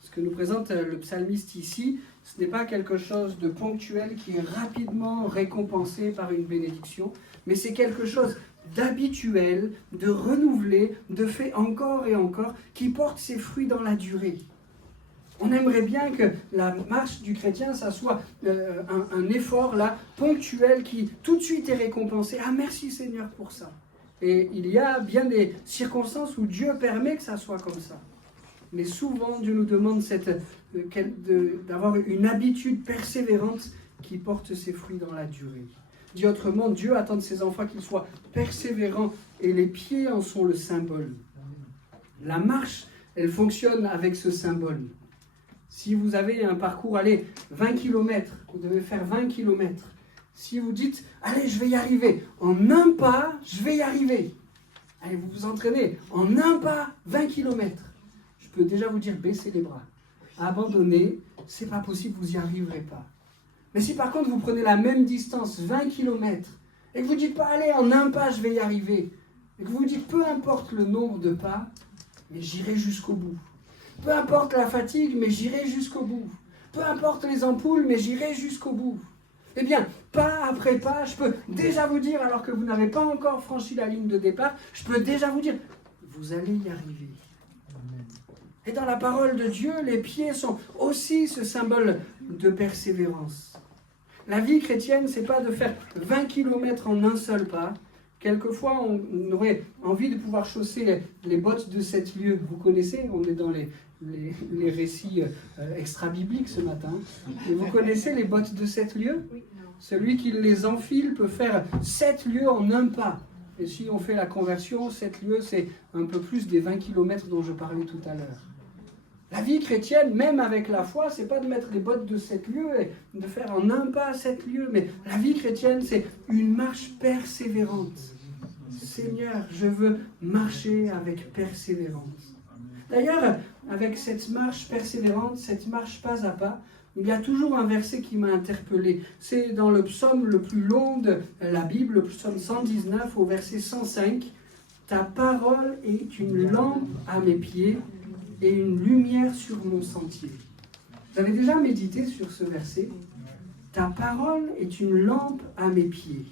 Ce que nous présente le psalmiste ici, ce n'est pas quelque chose de ponctuel qui est rapidement récompensé par une bénédiction, mais c'est quelque chose d'habituel, de renouvelé, de fait encore et encore, qui porte ses fruits dans la durée. On aimerait bien que la marche du chrétien, ça soit un effort là, ponctuel, qui tout de suite est récompensé. Ah, merci Seigneur pour ça. Et il y a bien des circonstances où Dieu permet que ça soit comme ça. Mais souvent, Dieu nous demande d'avoir une habitude persévérante qui porte ses fruits dans la durée. Dit autrement, Dieu attend de ses enfants qu'ils soient persévérants et les pieds en sont le symbole. La marche, elle fonctionne avec ce symbole. Si vous avez un parcours, allez, 20 km, vous devez faire 20 km. Si vous dites, allez, je vais y arriver, en un pas, je vais y arriver. Allez, vous vous entraînez, en un pas, 20 km. Je peux déjà vous dire, baissez les bras. Abandonnez, c'est pas possible, vous n'y arriverez pas. Mais si par contre vous prenez la même distance, 20 km, et que vous dites pas, allez, en un pas, je vais y arriver, et que vous dites, peu importe le nombre de pas, mais j'irai jusqu'au bout. Peu importe la fatigue, mais j'irai jusqu'au bout. Peu importe les ampoules, mais j'irai jusqu'au bout. Eh bien, pas après pas, je peux déjà vous dire, alors que vous n'avez pas encore franchi la ligne de départ, je peux déjà vous dire, vous allez y arriver. Et dans la parole de Dieu, les pieds sont aussi ce symbole de persévérance. La vie chrétienne, c'est pas de faire 20 km en un seul pas. Quelquefois, on aurait envie de pouvoir chausser les bottes de 7 lieues. Vous connaissez, on est dans les récits extra-bibliques ce matin. Et vous connaissez les bottes de 7 lieues? Celui qui les enfile peut faire 7 lieues en un pas. Et si on fait la conversion, 7 lieues, c'est un peu plus des 20 km dont je parlais tout à l'heure. La vie chrétienne, même avec la foi, c'est pas de mettre les bottes de 7 lieues et de faire en un pas 7 lieues, mais la vie chrétienne, c'est une marche persévérante. Seigneur, je veux marcher avec persévérance. D'ailleurs, avec cette marche persévérante, cette marche pas à pas, il y a toujours un verset qui m'a interpellé. C'est dans le psaume le plus long de la Bible, le psaume 119 au verset 105. « Ta parole est une lampe à mes pieds et une lumière sur mon sentier. » Vous avez déjà médité sur ce verset? Ta parole est une lampe à mes pieds.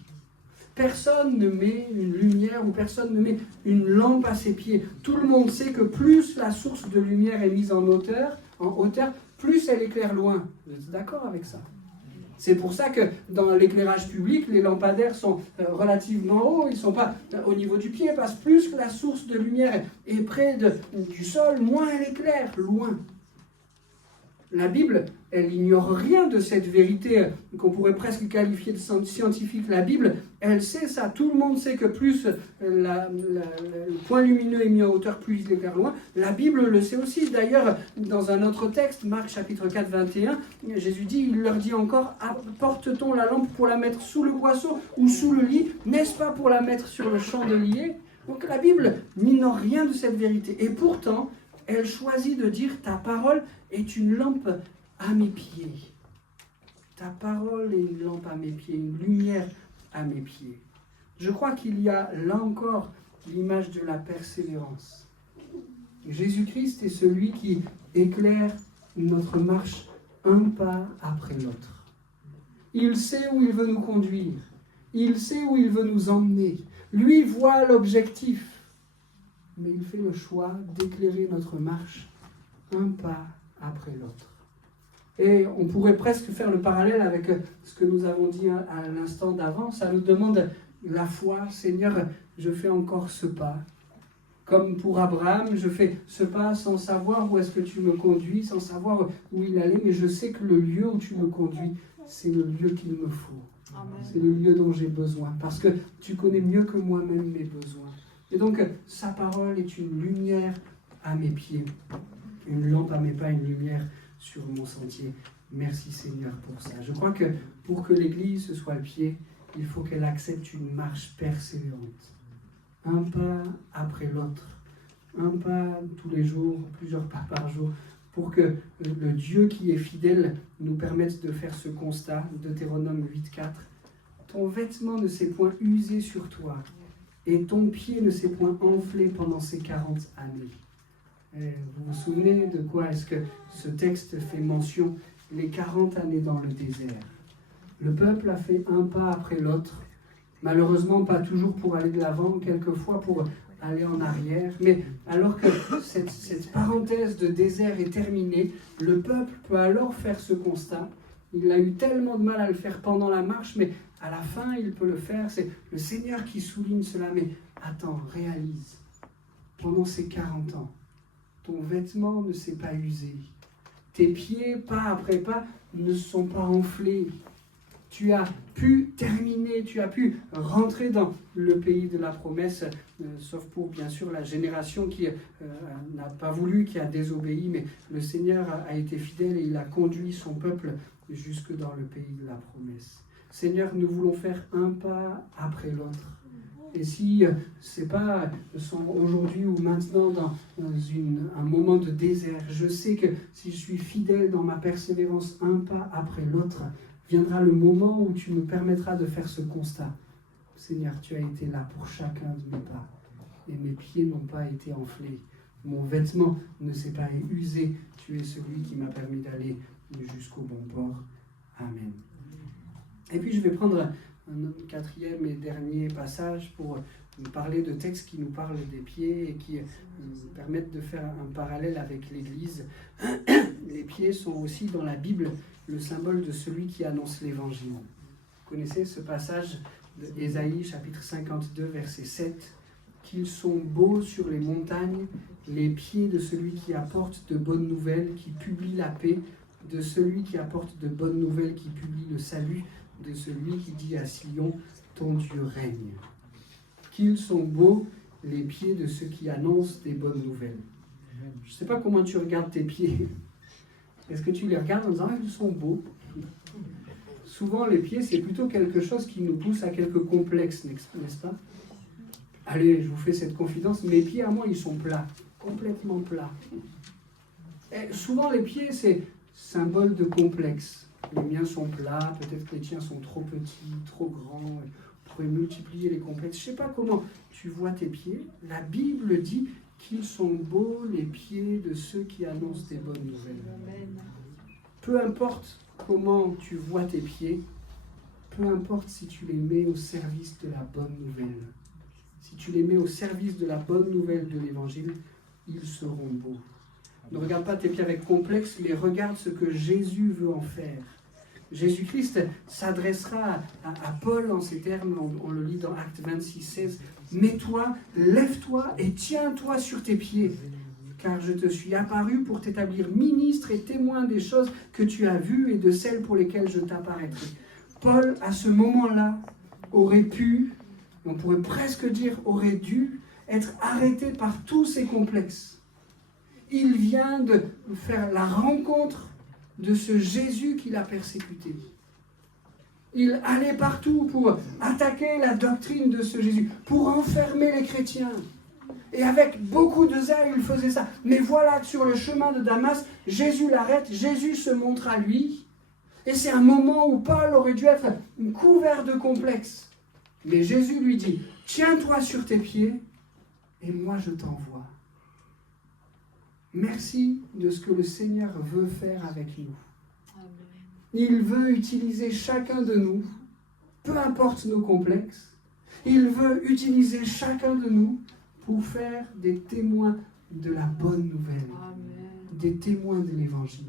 Personne ne met une lumière ou personne ne met une lampe à ses pieds. Tout le monde sait que plus la source de lumière est mise en hauteur, plus elle éclaire loin. Vous êtes d'accord avec ça? C'est pour ça que dans l'éclairage public, les lampadaires sont relativement hauts, ils ne sont pas au niveau du pied, parce que plus la source de lumière est près du sol, moins elle éclaire, loin. La Bible, elle ignore rien de cette vérité qu'on pourrait presque qualifier de scientifique. La Bible, elle sait ça. Tout le monde sait que plus le point lumineux est mis en hauteur, plus il éclaire loin. La Bible le sait aussi. D'ailleurs, dans un autre texte, Marc chapitre 4, 21, Jésus dit, il leur dit encore, apporte-t-on la lampe pour la mettre sous le boisseau ou sous le lit? N'est-ce pas pour la mettre sur le chandelier? Donc la Bible n'ignore rien de cette vérité. Et pourtant, elle choisit de dire, ta parole est une lampe à mes pieds. Ta parole est une lampe à mes pieds, une lumière à mes pieds. Je crois qu'il y a là encore l'image de la persévérance. Jésus-Christ est celui qui éclaire notre marche un pas après l'autre. Il sait où il veut nous conduire. Il sait où il veut nous emmener. Lui voit l'objectif. Mais il fait le choix d'éclairer notre marche un pas après l'autre. Et on pourrait presque faire le parallèle avec ce que nous avons dit à l'instant d'avant. Ça nous demande la foi. Seigneur, je fais encore ce pas. Comme pour Abraham, je fais ce pas sans savoir où est-ce que tu me conduis, sans savoir où il allait, mais je sais que le lieu où tu me conduis, c'est le lieu qu'il me faut. Amen. C'est le lieu dont j'ai besoin, parce que tu connais mieux que moi-même mes besoins. Et donc, sa parole est une lumière à mes pieds, une lampe à mes pas, une lumière sur mon sentier. Merci Seigneur pour ça. Je crois que pour que l'Église ce soit le pied, il faut qu'elle accepte une marche persévérante. Un pas après l'autre. Un pas tous les jours, plusieurs pas par jour, pour que le Dieu qui est fidèle nous permette de faire ce constat. Deutéronome 8.4. Ton vêtement ne s'est point usé sur toi, et ton pied ne s'est point enflé pendant ces 40 années. Et vous vous souvenez de quoi est-ce que ce texte fait mention? Les 40 années dans le désert. Le peuple a fait un pas après l'autre. Malheureusement, pas toujours pour aller de l'avant, quelquefois pour aller en arrière. Mais alors que cette parenthèse de désert est terminée, le peuple peut alors faire ce constat. Il a eu tellement de mal à le faire pendant la marche, mais à la fin, il peut le faire. C'est le Seigneur qui souligne cela. Mais attends, réalise. Pendant ces 40 ans, ton vêtement ne s'est pas usé. Tes pieds, pas après pas, ne sont pas enflés. Tu as pu terminer, tu as pu rentrer dans le pays de la promesse, sauf pour bien sûr la génération qui n'a pas voulu, qui a désobéi, mais le Seigneur a été fidèle et il a conduit son peuple jusque dans le pays de la promesse. Seigneur, nous voulons faire un pas après l'autre. Et si ce n'est pas aujourd'hui ou maintenant dans un moment de désert, je sais que si je suis fidèle dans ma persévérance un pas après l'autre, viendra le moment où tu me permettras de faire ce constat. Seigneur, tu as été là pour chacun de mes pas. Et mes pieds n'ont pas été enflés. Mon vêtement ne s'est pas usé. Tu es celui qui m'a permis d'aller jusqu'au bon port. Amen. Et puis je vais prendre un quatrième et dernier passage pour nous parler de textes qui nous parlent des pieds et qui nous permettent de faire un parallèle avec l'Église. Les pieds sont aussi dans la Bible le symbole de celui qui annonce l'Évangile. Vous connaissez ce passage d'Ésaïe, chapitre 52, verset 7. « Qu'ils sont beaux sur les montagnes, les pieds de celui qui apporte de bonnes nouvelles, qui publie la paix, de celui qui apporte de bonnes nouvelles, qui publie le salut, de celui qui dit à Sion, ton Dieu règne. » Qu'ils sont beaux les pieds de ceux qui annoncent des bonnes nouvelles. Je ne sais pas comment tu regardes tes pieds. Est-ce que tu les regardes en disant « Ah, ils sont beaux » Souvent, les pieds, c'est plutôt quelque chose qui nous pousse à quelques complexes, n'est-ce pas? Allez, je vous fais cette confidence, mes pieds à moi, ils sont plats, complètement plats. Et souvent, les pieds, c'est symbole de complexe. Les miens sont plats, peut-être que les tiens sont trop petits, trop grands. On pourrait multiplier les complexes. Je ne sais pas comment tu vois tes pieds. La Bible dit qu'ils sont beaux les pieds de ceux qui annoncent des bonnes nouvelles. Peu importe comment tu vois tes pieds, peu importe si tu les mets au service de la bonne nouvelle. Si tu les mets au service de la bonne nouvelle de l'Évangile, ils seront beaux. Ne regarde pas tes pieds avec complexe, mais regarde ce que Jésus veut en faire. Jésus-Christ s'adressera à Paul en ces termes, on le lit dans Actes 26, 16. « Mets-toi, lève-toi et tiens-toi sur tes pieds, car je te suis apparu pour t'établir ministre et témoin des choses que tu as vues et de celles pour lesquelles je t'apparaîtrai. » Paul, à ce moment-là, aurait pu, on pourrait presque dire aurait dû, être arrêté par tous ses complexes. Il vient de faire la rencontre de ce Jésus qu'il a persécuté. Il allait partout pour attaquer la doctrine de ce Jésus, pour enfermer les chrétiens. Et avec beaucoup de zèle, il faisait ça. Mais voilà que sur le chemin de Damas, Jésus l'arrête, Jésus se montre à lui. Et c'est un moment où Paul aurait dû être couvert de complexes. Mais Jésus lui dit, tiens-toi sur tes pieds et moi je t'envoie. Merci de ce que le Seigneur veut faire avec nous. Il veut utiliser chacun de nous, peu importe nos complexes. Il veut utiliser chacun de nous pour faire des témoins de la bonne nouvelle, des témoins de l'Évangile.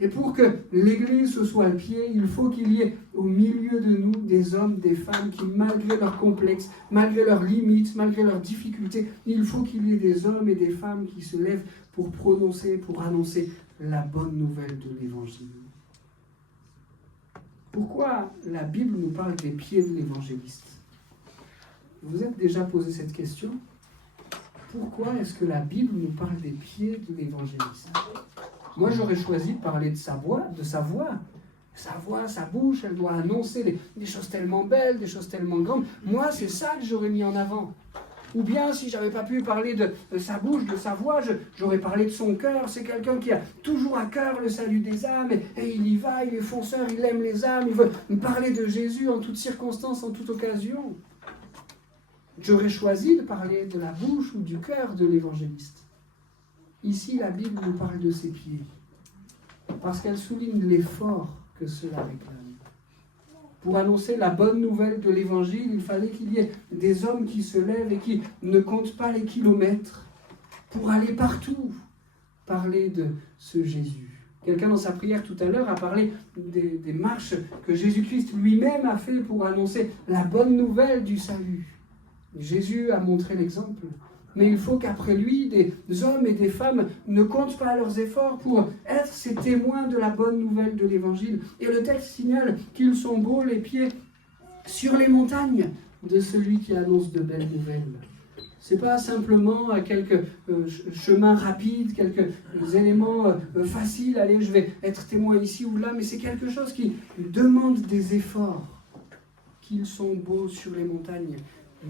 Et pour que l'Église se soit le pied, il faut qu'il y ait au milieu de nous des hommes, des femmes qui, malgré leurs complexes, malgré leurs limites, malgré leurs difficultés, il faut qu'il y ait des hommes et des femmes qui se lèvent pour prononcer, pour annoncer la bonne nouvelle de l'Évangile. Pourquoi la Bible nous parle des pieds de l'évangéliste? Vous vous êtes déjà posé cette question? Pourquoi est-ce que la Bible nous parle des pieds de l'évangéliste? Moi, j'aurais choisi de parler de sa voix, sa voix, sa bouche, elle doit annoncer des choses tellement belles, des choses tellement grandes. Moi, c'est ça que j'aurais mis en avant. Ou bien, si je n'avais pas pu parler de sa bouche, de sa voix, j'aurais parlé de son cœur. C'est quelqu'un qui a toujours à cœur le salut des âmes, et il y va, il est fonceur, il aime les âmes, il veut parler de Jésus en toutes circonstances, en toute occasion. J'aurais choisi de parler de la bouche ou du cœur de l'évangéliste. Ici, la Bible nous parle de ses pieds, parce qu'elle souligne l'effort que cela réclame. Pour annoncer la bonne nouvelle de l'Évangile, il fallait qu'il y ait des hommes qui se lèvent et qui ne comptent pas les kilomètres pour aller partout parler de ce Jésus. Quelqu'un dans sa prière tout à l'heure a parlé des marches que Jésus-Christ lui-même a fait pour annoncer la bonne nouvelle du salut. Jésus a montré l'exemple. Mais il faut qu'après lui, des hommes et des femmes ne comptent pas leurs efforts pour être ces témoins de la bonne nouvelle de l'Évangile. Et le texte signale qu'ils sont beaux les pieds sur les montagnes de celui qui annonce de belles nouvelles. Ce n'est pas simplement quelques chemins rapides, quelques éléments faciles, allez, je vais être témoin ici ou là, mais c'est quelque chose qui demande des efforts. Qu'ils sont beaux sur les montagnes,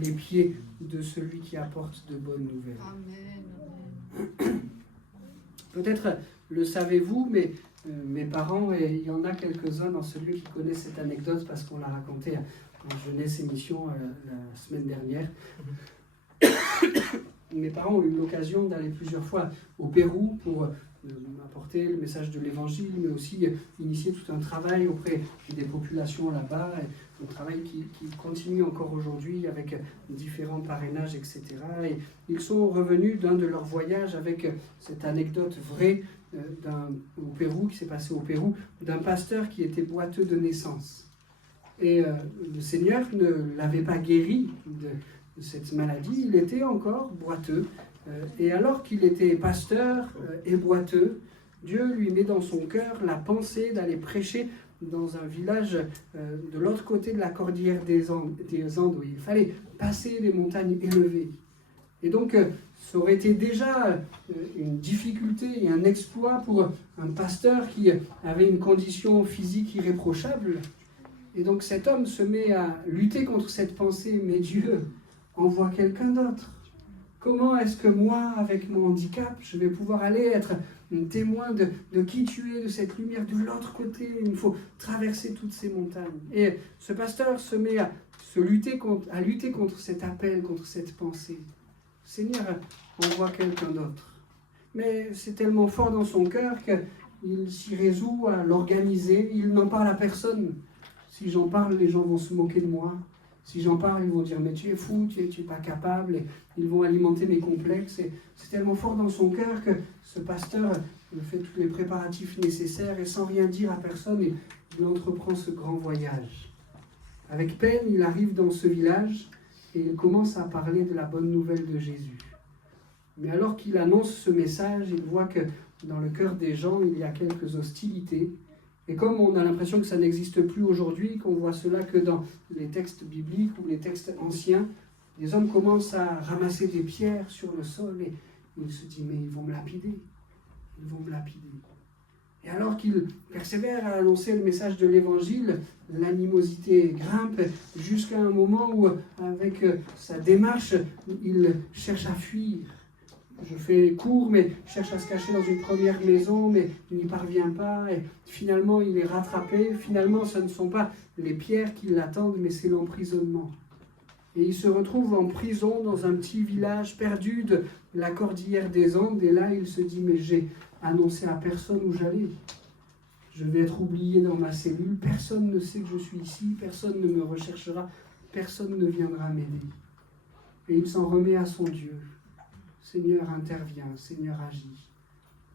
les pieds de celui qui apporte de bonnes nouvelles. Amen. Peut-être le savez-vous, mais mes parents, et il y en a quelques-uns dans celui qui connaissent cette anecdote parce qu'on l'a racontée en jeunesse émission la semaine dernière. Mes parents ont eu l'occasion d'aller plusieurs fois au Pérou pour apporter le message de l'Évangile, mais aussi initier tout un travail auprès des populations là-bas, un travail qui continue encore aujourd'hui avec différents parrainages, etc. Et ils sont revenus d'un de leurs voyages avec cette anecdote vraie au Pérou, qui s'est passé au Pérou, d'un pasteur qui était boiteux de naissance. Et le Seigneur ne l'avait pas guéri de cette maladie, il était encore boiteux. Et alors qu'il était pasteur et boiteux, Dieu lui met dans son cœur la pensée d'aller prêcher dans un village de l'autre côté de la cordillère des Andes, où il fallait passer des montagnes élevées. Et donc, ça aurait été déjà une difficulté et un exploit pour un pasteur qui avait une condition physique irréprochable. Et donc cet homme se met à lutter contre cette pensée, mais Dieu envoie quelqu'un d'autre. Comment est-ce que moi, avec mon handicap, je vais pouvoir aller être un témoin de qui tu es, de cette lumière de l'autre côté? Il faut traverser toutes ces montagnes. Et ce pasteur se met à lutter contre cet appel, contre cette pensée. Seigneur, envoie quelqu'un d'autre. Mais c'est tellement fort dans son cœur qu'il il s'y résout à l'organiser, il n'en parle à personne. Si j'en parle, les gens vont se moquer de moi. Si j'en parle, ils vont dire « mais tu es fou, tu es pas capable », et ils vont alimenter mes complexes. Et c'est tellement fort dans son cœur que ce pasteur fait tous les préparatifs nécessaires et sans rien dire à personne, il entreprend ce grand voyage. Avec peine, il arrive dans ce village et il commence à parler de la bonne nouvelle de Jésus. Mais alors qu'il annonce ce message, il voit que dans le cœur des gens, il y a quelques hostilités. Et comme on a l'impression que ça n'existe plus aujourd'hui, qu'on voit cela que dans les textes bibliques ou les textes anciens, les hommes commencent à ramasser des pierres sur le sol et il se dit « mais ils vont me lapider, ils vont me lapider ». Et alors qu'il persévère à annoncer le message de l'Évangile, l'animosité grimpe jusqu'à un moment où, avec sa démarche, il cherche à fuir. Je fais court, mais cherche à se cacher dans une première maison, mais il n'y parvient pas. Et finalement, il est rattrapé. Finalement, ce ne sont pas les pierres qui l'attendent, mais c'est l'emprisonnement. Et il se retrouve en prison dans un petit village perdu de la cordillère des Andes. Et là, il se dit, mais j'ai annoncé à personne où j'allais. Je vais être oublié dans ma cellule. Personne ne sait que je suis ici. Personne ne me recherchera. Personne ne viendra m'aider. Et il s'en remet à son Dieu. Seigneur intervient, Seigneur agit.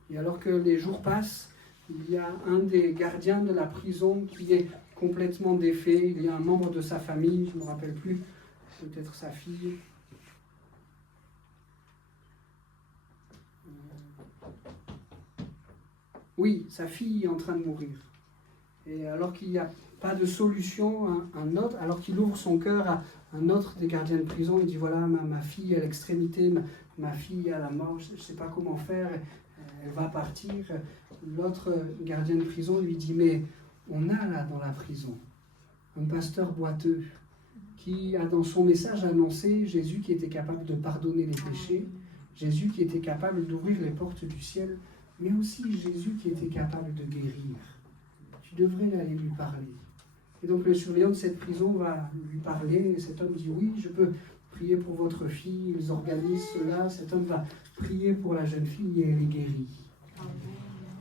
Et alors que les jours passent, il y a un des gardiens de la prison qui est complètement défait. Il y a un membre de sa famille, je ne me rappelle plus, peut-être sa fille. Oui, sa fille est en train de mourir. Et alors qu'il n'y a pas de solution, alors qu'il ouvre son cœur à un autre des gardiens de prison, il dit voilà, ma fille à l'extrémité, ma fille à la mort, je ne sais pas comment faire, elle va partir. L'autre gardien de prison lui dit mais on a là dans la prison un pasteur boiteux qui a dans son message annoncé Jésus qui était capable de pardonner les péchés, Jésus qui était capable d'ouvrir les portes du ciel, mais aussi Jésus qui était capable de guérir. Tu devrais aller lui parler. Et donc le surveillant de cette prison va lui parler, et cet homme dit oui, je peux prier pour votre fille, ils organisent cela, cet homme va prier pour la jeune fille et elle est guérie.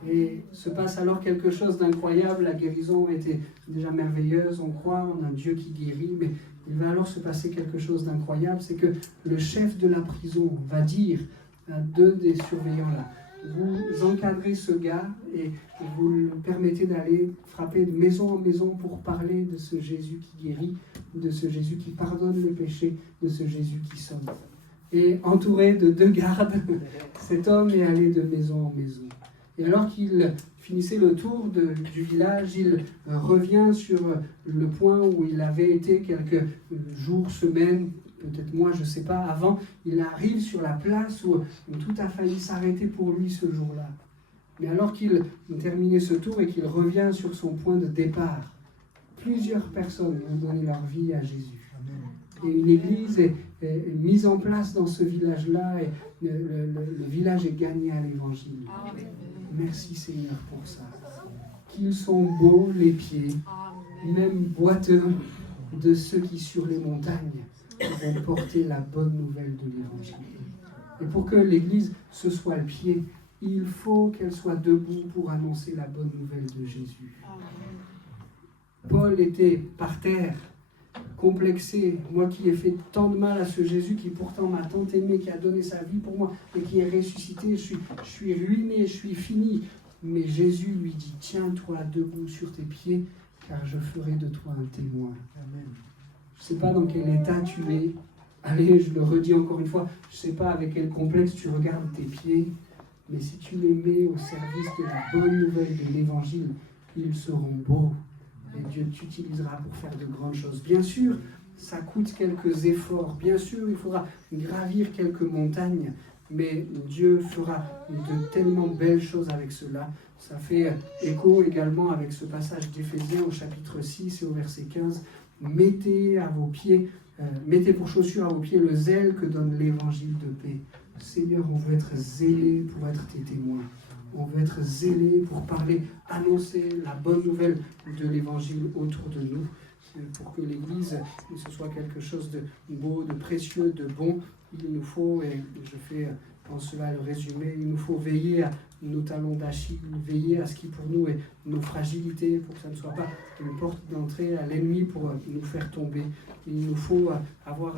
Et se passe alors quelque chose d'incroyable, la guérison était déjà merveilleuse, on croit en un Dieu qui guérit, mais il va alors se passer quelque chose d'incroyable, c'est que le chef de la prison va dire à deux des surveillants là, vous encadrez ce gars et vous lui permettez d'aller frapper de maison en maison pour parler de ce Jésus qui guérit, de ce Jésus qui pardonne les péchés, de ce Jésus qui sauve. Et entouré de deux gardes, cet homme est allé de maison en maison. Et alors qu'il finissait le tour du village, il revient sur le point où il avait été quelques jours, semaines, peut-être moi, je ne sais pas, avant, il arrive sur la place où tout a failli s'arrêter pour lui ce jour-là. Mais alors qu'il terminait ce tour et qu'il revient sur son point de départ, plusieurs personnes ont donné leur vie à Jésus. Et une église est mise en place dans ce village-là et le village est gagné à l'évangile. Merci Seigneur pour ça. Qu'ils sont beaux les pieds, même boiteux, de ceux qui sur les montagnes vont porter la bonne nouvelle de l'évangile. Et pour que l'église, ce soit le pied, il faut qu'elle soit debout pour annoncer la bonne nouvelle de Jésus. Paul était par terre, complexé, moi qui ai fait tant de mal à ce Jésus qui pourtant m'a tant aimé, qui a donné sa vie pour moi et qui est ressuscité, je suis ruiné, je suis fini. Mais Jésus lui dit, tiens-toi debout sur tes pieds, car je ferai de toi un témoin. Amen. Je ne sais pas dans quel état tu es. Allez, je le redis encore une fois, je ne sais pas avec quel complexe tu regardes tes pieds, mais si tu les mets au service de la bonne nouvelle de l'évangile, ils seront beaux. Et Dieu t'utilisera pour faire de grandes choses. Bien sûr, ça coûte quelques efforts. Bien sûr, il faudra gravir quelques montagnes. Mais Dieu fera de tellement belles choses avec cela. Ça fait écho également avec ce passage d'Éphésiens au chapitre 6 et au verset 15. Mettez pour chaussure à vos pieds le zèle que donne l'évangile de paix. Seigneur, on veut être zélé pour être tes témoins. On veut être zélé pour parler, annoncer la bonne nouvelle de l'évangile autour de nous, pour que l'Église, ce soit quelque chose de beau, de précieux, de bon. Il nous faut, et je fais en cela le résumer. Il nous faut veiller à nos talons d'Achille, veiller à ce qui pour nous est nos fragilités, pour que ça ne soit pas une porte d'entrée à l'ennemi pour nous faire tomber. Il nous faut avoir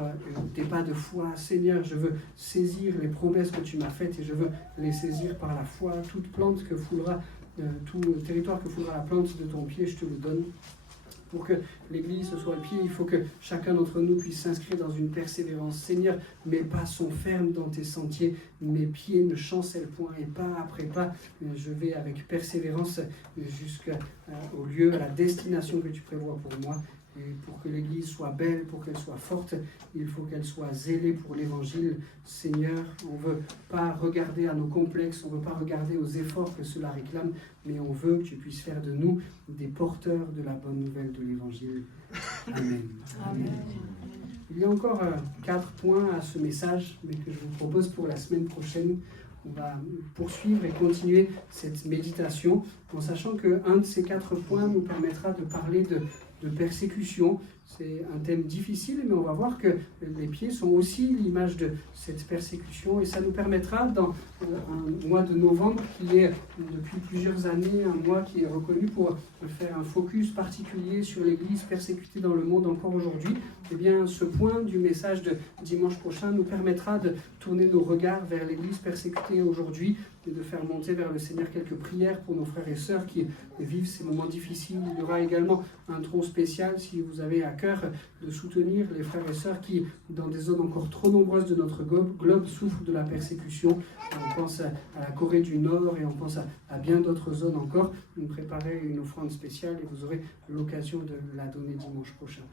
des pas de foi. Seigneur, je veux saisir les promesses que tu m'as faites et je veux les saisir par la foi. Toute plante que foulera, tout territoire que foulera la plante de ton pied, je te le donne. Pour que l'Église ce soit le pied, il faut que chacun d'entre nous puisse s'inscrire dans une persévérance. Seigneur, mes pas sont fermes dans tes sentiers, mes pieds ne chancellent point et pas après pas, je vais avec persévérance jusqu'au lieu, à la destination que tu prévois pour moi. Et pour que l'Église soit belle, pour qu'elle soit forte, il faut qu'elle soit zélée pour l'Évangile. Seigneur, on ne veut pas regarder à nos complexes, on ne veut pas regarder aux efforts que cela réclame, mais on veut que tu puisses faire de nous des porteurs de la bonne nouvelle de l'Évangile. Amen. Amen. Il y a encore 4 points à ce message, mais que je vous propose pour la semaine prochaine. On va poursuivre et continuer cette méditation en sachant qu'un de ces 4 points nous permettra de parler de persécution. C'est un thème difficile, mais on va voir que les pieds sont aussi l'image de cette persécution et ça nous permettra dans un mois de novembre qui est depuis plusieurs années un mois qui est reconnu pour faire un focus particulier sur l'Église persécutée dans le monde encore aujourd'hui. Eh bien, ce point du message de dimanche prochain nous permettra de tourner nos regards vers l'Église persécutée aujourd'hui et de faire monter vers le Seigneur quelques prières pour nos frères et sœurs qui vivent ces moments difficiles. Il y aura également un tronc spécial si vous avez à cœur de soutenir les frères et sœurs qui, dans des zones encore trop nombreuses de notre globe, souffrent de la persécution. On pense à la Corée du Nord et on pense à bien d'autres zones encore. Nous préparons une offrande spéciale et vous aurez l'occasion de la donner dimanche prochain.